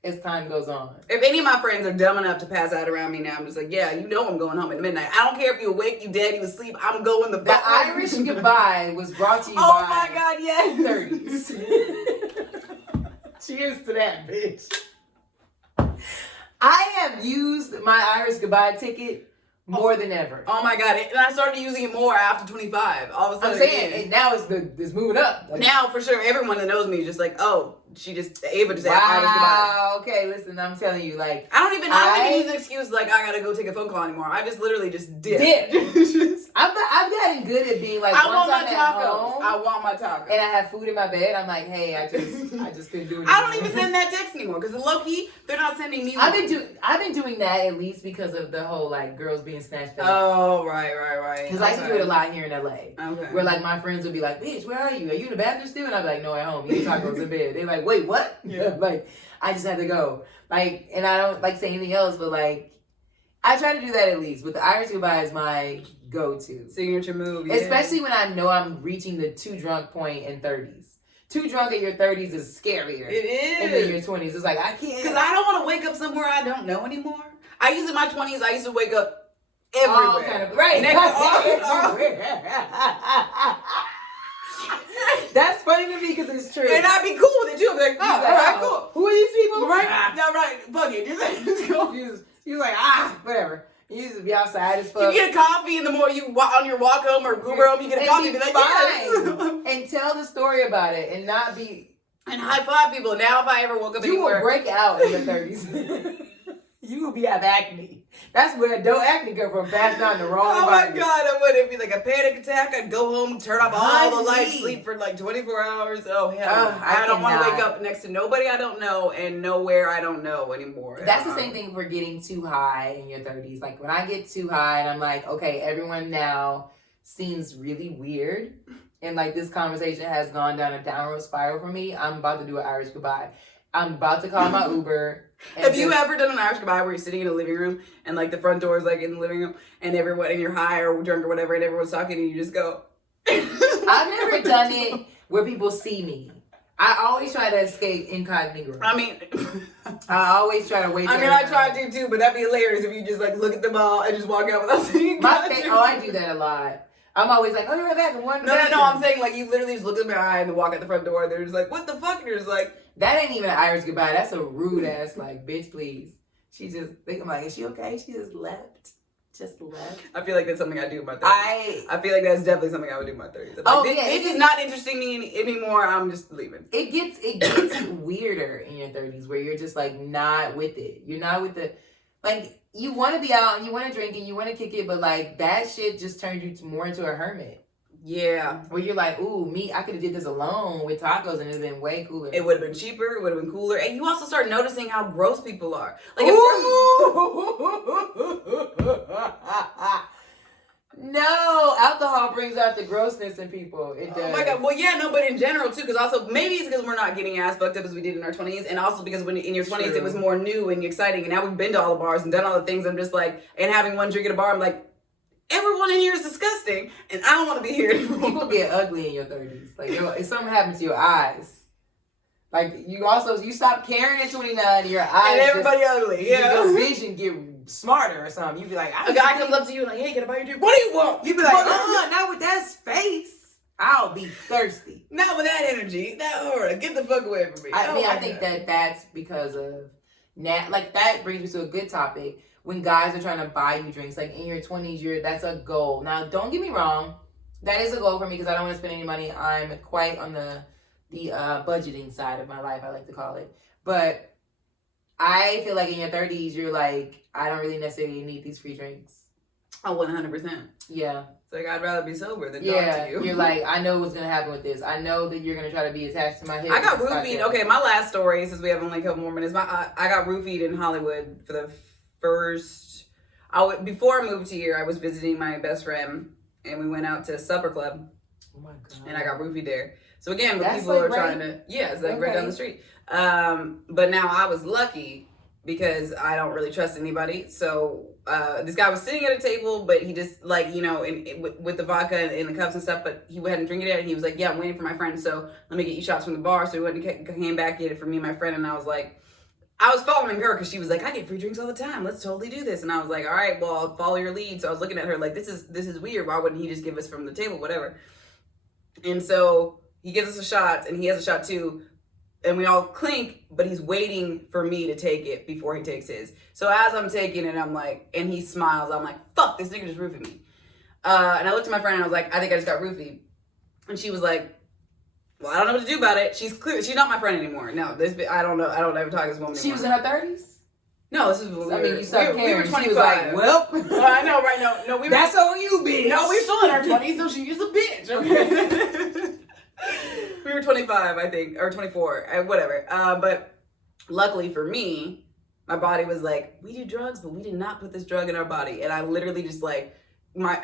as time goes on. If any of my friends are dumb enough to pass out around me now, I'm just like, yeah, you know I'm going home at midnight. I don't care if you're awake, you dead, you asleep. I'm going the fuck home. The Irish goodbye was brought to you by oh my God, yes. 30s. Cheers to that, bitch. I have used my Irish goodbye ticket more than ever. Oh my God. And I started using it more after 25. All of a sudden. I'm saying, and now it's moving up. Like, now, for sure, everyone that knows me is just like, oh, Ava just had Irish goodbye. Wow, okay, listen, I'm telling you, like. I don't even use an excuse like, I gotta go take a phone call anymore. I just literally just dip. I've gotten good at being like, I once want I'm my at tacos. home, I want my tacos. and I have food in my bed, I'm like, hey, I just couldn't do it. I don't even send that text anymore because low key, they're not sending me. I've been doing that at least because of the whole like girls being snatched up. Oh, right. Because I used to do it a lot here in LA. Okay. Where like my friends would be like, bitch, where are you? Are you in the bathroom still? And I'd be like, no, at home. Eating tacos in bed. They're like, wait, what? Yeah. Like, I just had to go. Like, and I don't like say anything else, but like, I try to do that at least. But the Irish goodbye is my go-to. Signature move, yeah. Especially when I know I'm reaching the too drunk point in 30s. Too drunk in your 30s is scarier. It is. Than your 20s. It's like, I can't. Because I don't want to wake up somewhere I don't know anymore. I used in my 20s, I used to wake up everywhere. Kind of, right. That's funny to me because it's true. And I'd be cool with it too. I'd be like, all right, cool. Who are these people? Right? Yeah, right. Fuck it. Just go. You was like, whatever. You used to be outside as fuck. You get a coffee in the morning, on your walk home or Uber home, you get a coffee and be like, fine. And tell the story about it and not be. And high five people. Now if I ever woke up anywhere. You will break out in your 30s. You will have acne. That's where adult acne come from, passed down the wrong environment. My God, I would. It'd be like a panic attack. I'd go home, turn off all the lights, sleep for like 24 hours. Oh, hell. I don't want to wake up next to nobody I don't know and nowhere I don't know anymore. That's the same thing for getting too high in your 30s. Like when I get too high and I'm like, okay, everyone now seems really weird. And like this conversation has gone down a downward spiral for me. I'm about to do an Irish goodbye. I'm about to call my Uber. Have you ever done an Irish goodbye where you're sitting in a living room and like the front door is like in the living room and everyone and you're high or drunk or whatever and everyone's talking and you just go? I've never done it where people see me. I always try to escape incognito. I mean, I always try to wait. I try to too, but that'd be hilarious if you just like look at the ball and just walk out without seeing. I do that a lot. I'm always like, oh, you're right back. No. I'm saying like you literally just look at my eye and walk out the front door. And they're just like, what the fuck? And you're just like. That ain't even an Irish goodbye. That's a rude ass, like, bitch, please. She just, I'm like, is she okay? She just left. I feel like that's something I do in my 30s. I feel like that's definitely something I would do in my 30s. This is not interesting me anymore. I'm just leaving. It gets weirder in your 30s where you're just, like, not with it. You're not with the, like, you want to be out and you want to drink and you want to kick it, but, like, that shit just turned you more into a hermit. Yeah. Where you're like, ooh, I could have did this alone with tacos and it'd have been way cooler. It would have been cheaper. It would have been cooler. And you also start noticing how gross people are. Like, no, alcohol brings out the grossness in people. It does. Oh my God. Well, yeah, no, but in general too, because also maybe it's because we're not getting as fucked up as we did in our 20s, and also because when in your 20s it was more new and exciting, and now we've been to all the bars and done all the things. I'm just like, and having one drink at a bar, I'm like, everyone in here is disgusting, and I don't want to be here anymore. People get ugly in your 30s. Like, if something happens to your eyes, Like, you stop caring at 29, your eyes and everybody ugly. Yeah. Your vision get smarter or something. You be like, a guy comes up to you like, hey, can I buy your drink? What do you want? You be like, not with that space. I'll be thirsty. Not with that energy. Get the fuck away from me. I think that's because of like that brings me to a good topic. When guys are trying to buy you drinks, like in your 20s, that's a goal. Now, don't get me wrong, that is a goal for me because I don't want to spend any money. I'm quite on the budgeting side of my life, I like to call it. But I feel like in your 30s, you're like, I don't really necessarily need these free drinks. Oh, 100%. Yeah. It's like, I'd rather be sober than talk to you. You're like, I know what's going to happen with this. I know that you're going to try to be attached to my head. I got roofied. Okay, my last story, since we have only a couple more minutes. I got roofied in Hollywood for the first... before I moved here, I was visiting my best friend, and we went out to a supper club. Oh, my God. And I got roofied there. So again, when people like are trying to... Yeah, it's like right down the street. But now I was lucky because I don't really trust anybody. So this guy was sitting at a table, but he just like, with the vodka and the cups and stuff, but he hadn't drank it yet. And he was like, yeah, I'm waiting for my friend. So let me get you shots from the bar. So he went and came back, get it for me and my friend. And I was like, I was following her because she was like, I get free drinks all the time. Let's totally do this. And I was like, all right, well, I'll follow your lead. So I was looking at her like, this is weird. Why wouldn't he just give us from the table, whatever? And so he gives us a shot and he has a shot too. And we all clink, but he's waiting for me to take it before he takes his. So as I'm taking it, I'm like, and he smiles. I'm like, fuck, this nigga just roofied me. And I looked at my friend and I was like, I think I just got roofied. And she was like, well, I don't know what to do about it. She's not my friend anymore. No, I don't know. I don't ever talk to this woman anymore. She was in her 30s? No, this is when you stopped caring. We were 25. Like, well, I know, right? No, we were. That's on you, bitch. No, we were still in our 20s, so she is a bitch. Okay. We were 25, I think, or 24, whatever. But luckily for me, my body was like, we do drugs, but we did not put this drug in our body. And I literally just like, my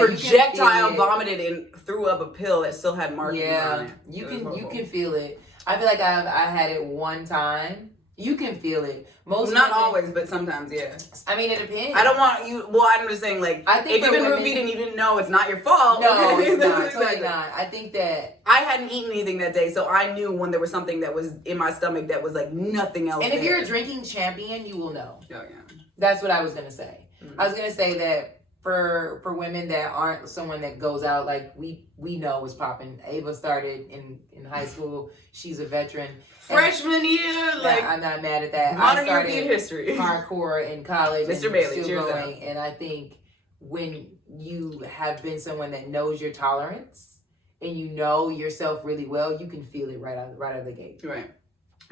projectile vomited and threw up a pill that still had markings on it. You can feel it. I feel like I had it one time. You can feel it. Not always, but sometimes, yeah. I mean, it depends. I don't want you. Well, I'm just saying, like, if you've been roofied and you didn't know, it's not your fault. No, it's not. Totally not. I think that I hadn't eaten anything that day, so I knew when there was something that was in my stomach that was like nothing else. And if you're a drinking champion, you will know. Oh yeah. That's what I was gonna say. Mm-hmm. I was gonna say that for women that aren't someone that goes out, like we know what's popping. Ava started in high school. She's a veteran. Freshman year, like I'm not mad at that. Modern European history. Hardcore in college. Mr. Bailey, still going. And I think when you have been someone that knows your tolerance and you know yourself really well, you can feel it right out of the gate. Right.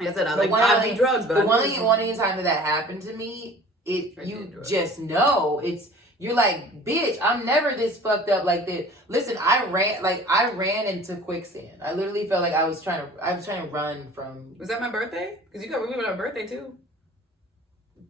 Like I said, I do drugs, but the one time that happened to me, just know you're like, bitch, I'm never this fucked up like that. Listen, I ran into quicksand. I literally felt like I was trying to run from. Was that my birthday? Because you got removed on my birthday too.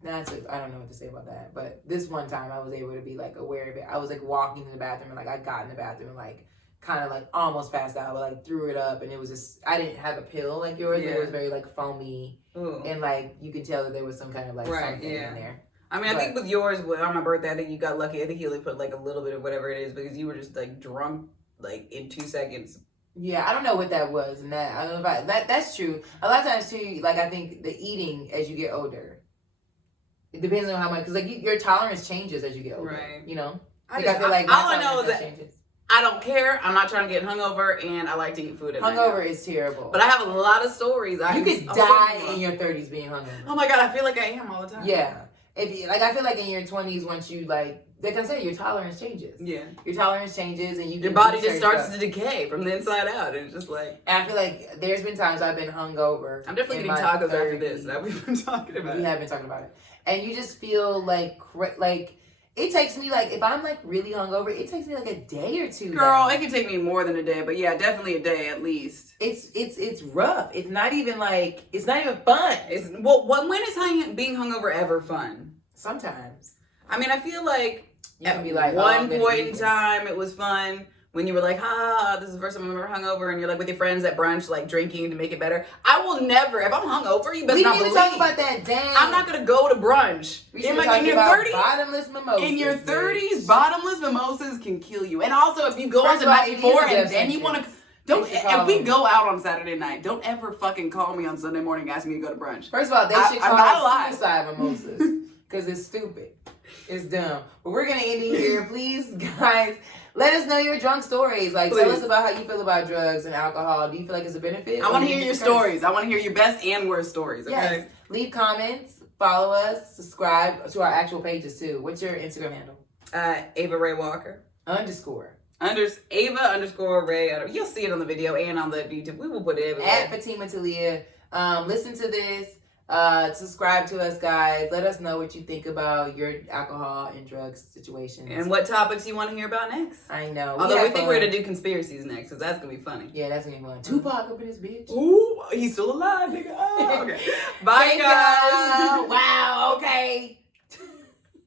I don't know what to say about that. But this one time I was able to be like aware of it. I was like walking to the bathroom and like I got in the bathroom and like kind of like almost passed out, but like threw it up and it was just, I didn't have a pill like yours. Yeah. But it was very like foamy. Ooh. And like you could tell that there was some kind of like something in there. I mean, I think with yours, on my birthday, I think you got lucky. I think he only put like a little bit of whatever it is because you were just like drunk like in 2 seconds. Yeah, I don't know what that was, and that I don't know if that's true. A lot of times too, like I think the eating as you get older, it depends on how much, because like your tolerance changes as you get older. Right. You know, I feel like all I know is that changes. I don't care. I'm not trying to get hungover, and I like to eat food. Hungover is terrible. But I have a lot of stories. You could die in your 30s being hungover. Oh my god, I feel like I am all the time. Yeah. I feel like in your 20s, once you like I said, your tolerance changes. Yeah. Your tolerance changes and your body just starts to decay from the inside out. And it's just like. And I feel like there's been times I've been hungover. I'm definitely getting tacos after this. That we've been talking about it. We have been talking about it. And you just feel like it takes me like, if I'm like really hungover, it takes me like a day or two. Girl, it can take me more than a day, but yeah, definitely a day at least. It's rough. It's not even fun. When is being hungover ever fun? Sometimes. I mean, I feel like at one point in time it was fun when you were like, this is the first time I've ever hungover, and you're like with your friends at brunch, like drinking to make it better. I will never, if I'm hungover, you better not believe. We didn't even talk about that. Damn. I'm not gonna go to brunch. In your 30s, bottomless mimosas. In your 30s, bottomless mimosas can kill you. And also, if you go on to night before and then you want to, Don't, They should call if we me. go out on Saturday night, don't ever fucking call me on Sunday morning asking me to go to brunch. First of all, they should I'm not call alive. it suicide mimosas because it's stupid. It's dumb. But we're gonna end it here. Please, guys, let us know your drunk stories. Like, tell us about how you feel about drugs and alcohol. Do you feel like it's a benefit? I want to hear your stories. I want to hear your best and worst stories. Okay. Yes. Leave comments. Follow us. Subscribe to our actual pages too. What's your Instagram handle? Ava Ray Walker. _ Ava_Ray. You'll see it on the video and on the YouTube. We will put it everywhere. At Fatima Talia. Listen to this. Subscribe to us, guys. Let us know what you think about your alcohol and drugs situations. And what topics you want to hear about next. I know. Although we think we're going to do conspiracies next, because that's going to be funny. Yeah, that's going to be fun. Tupac up in this bitch. Ooh, he's still alive, nigga. Oh, okay. Bye, guys.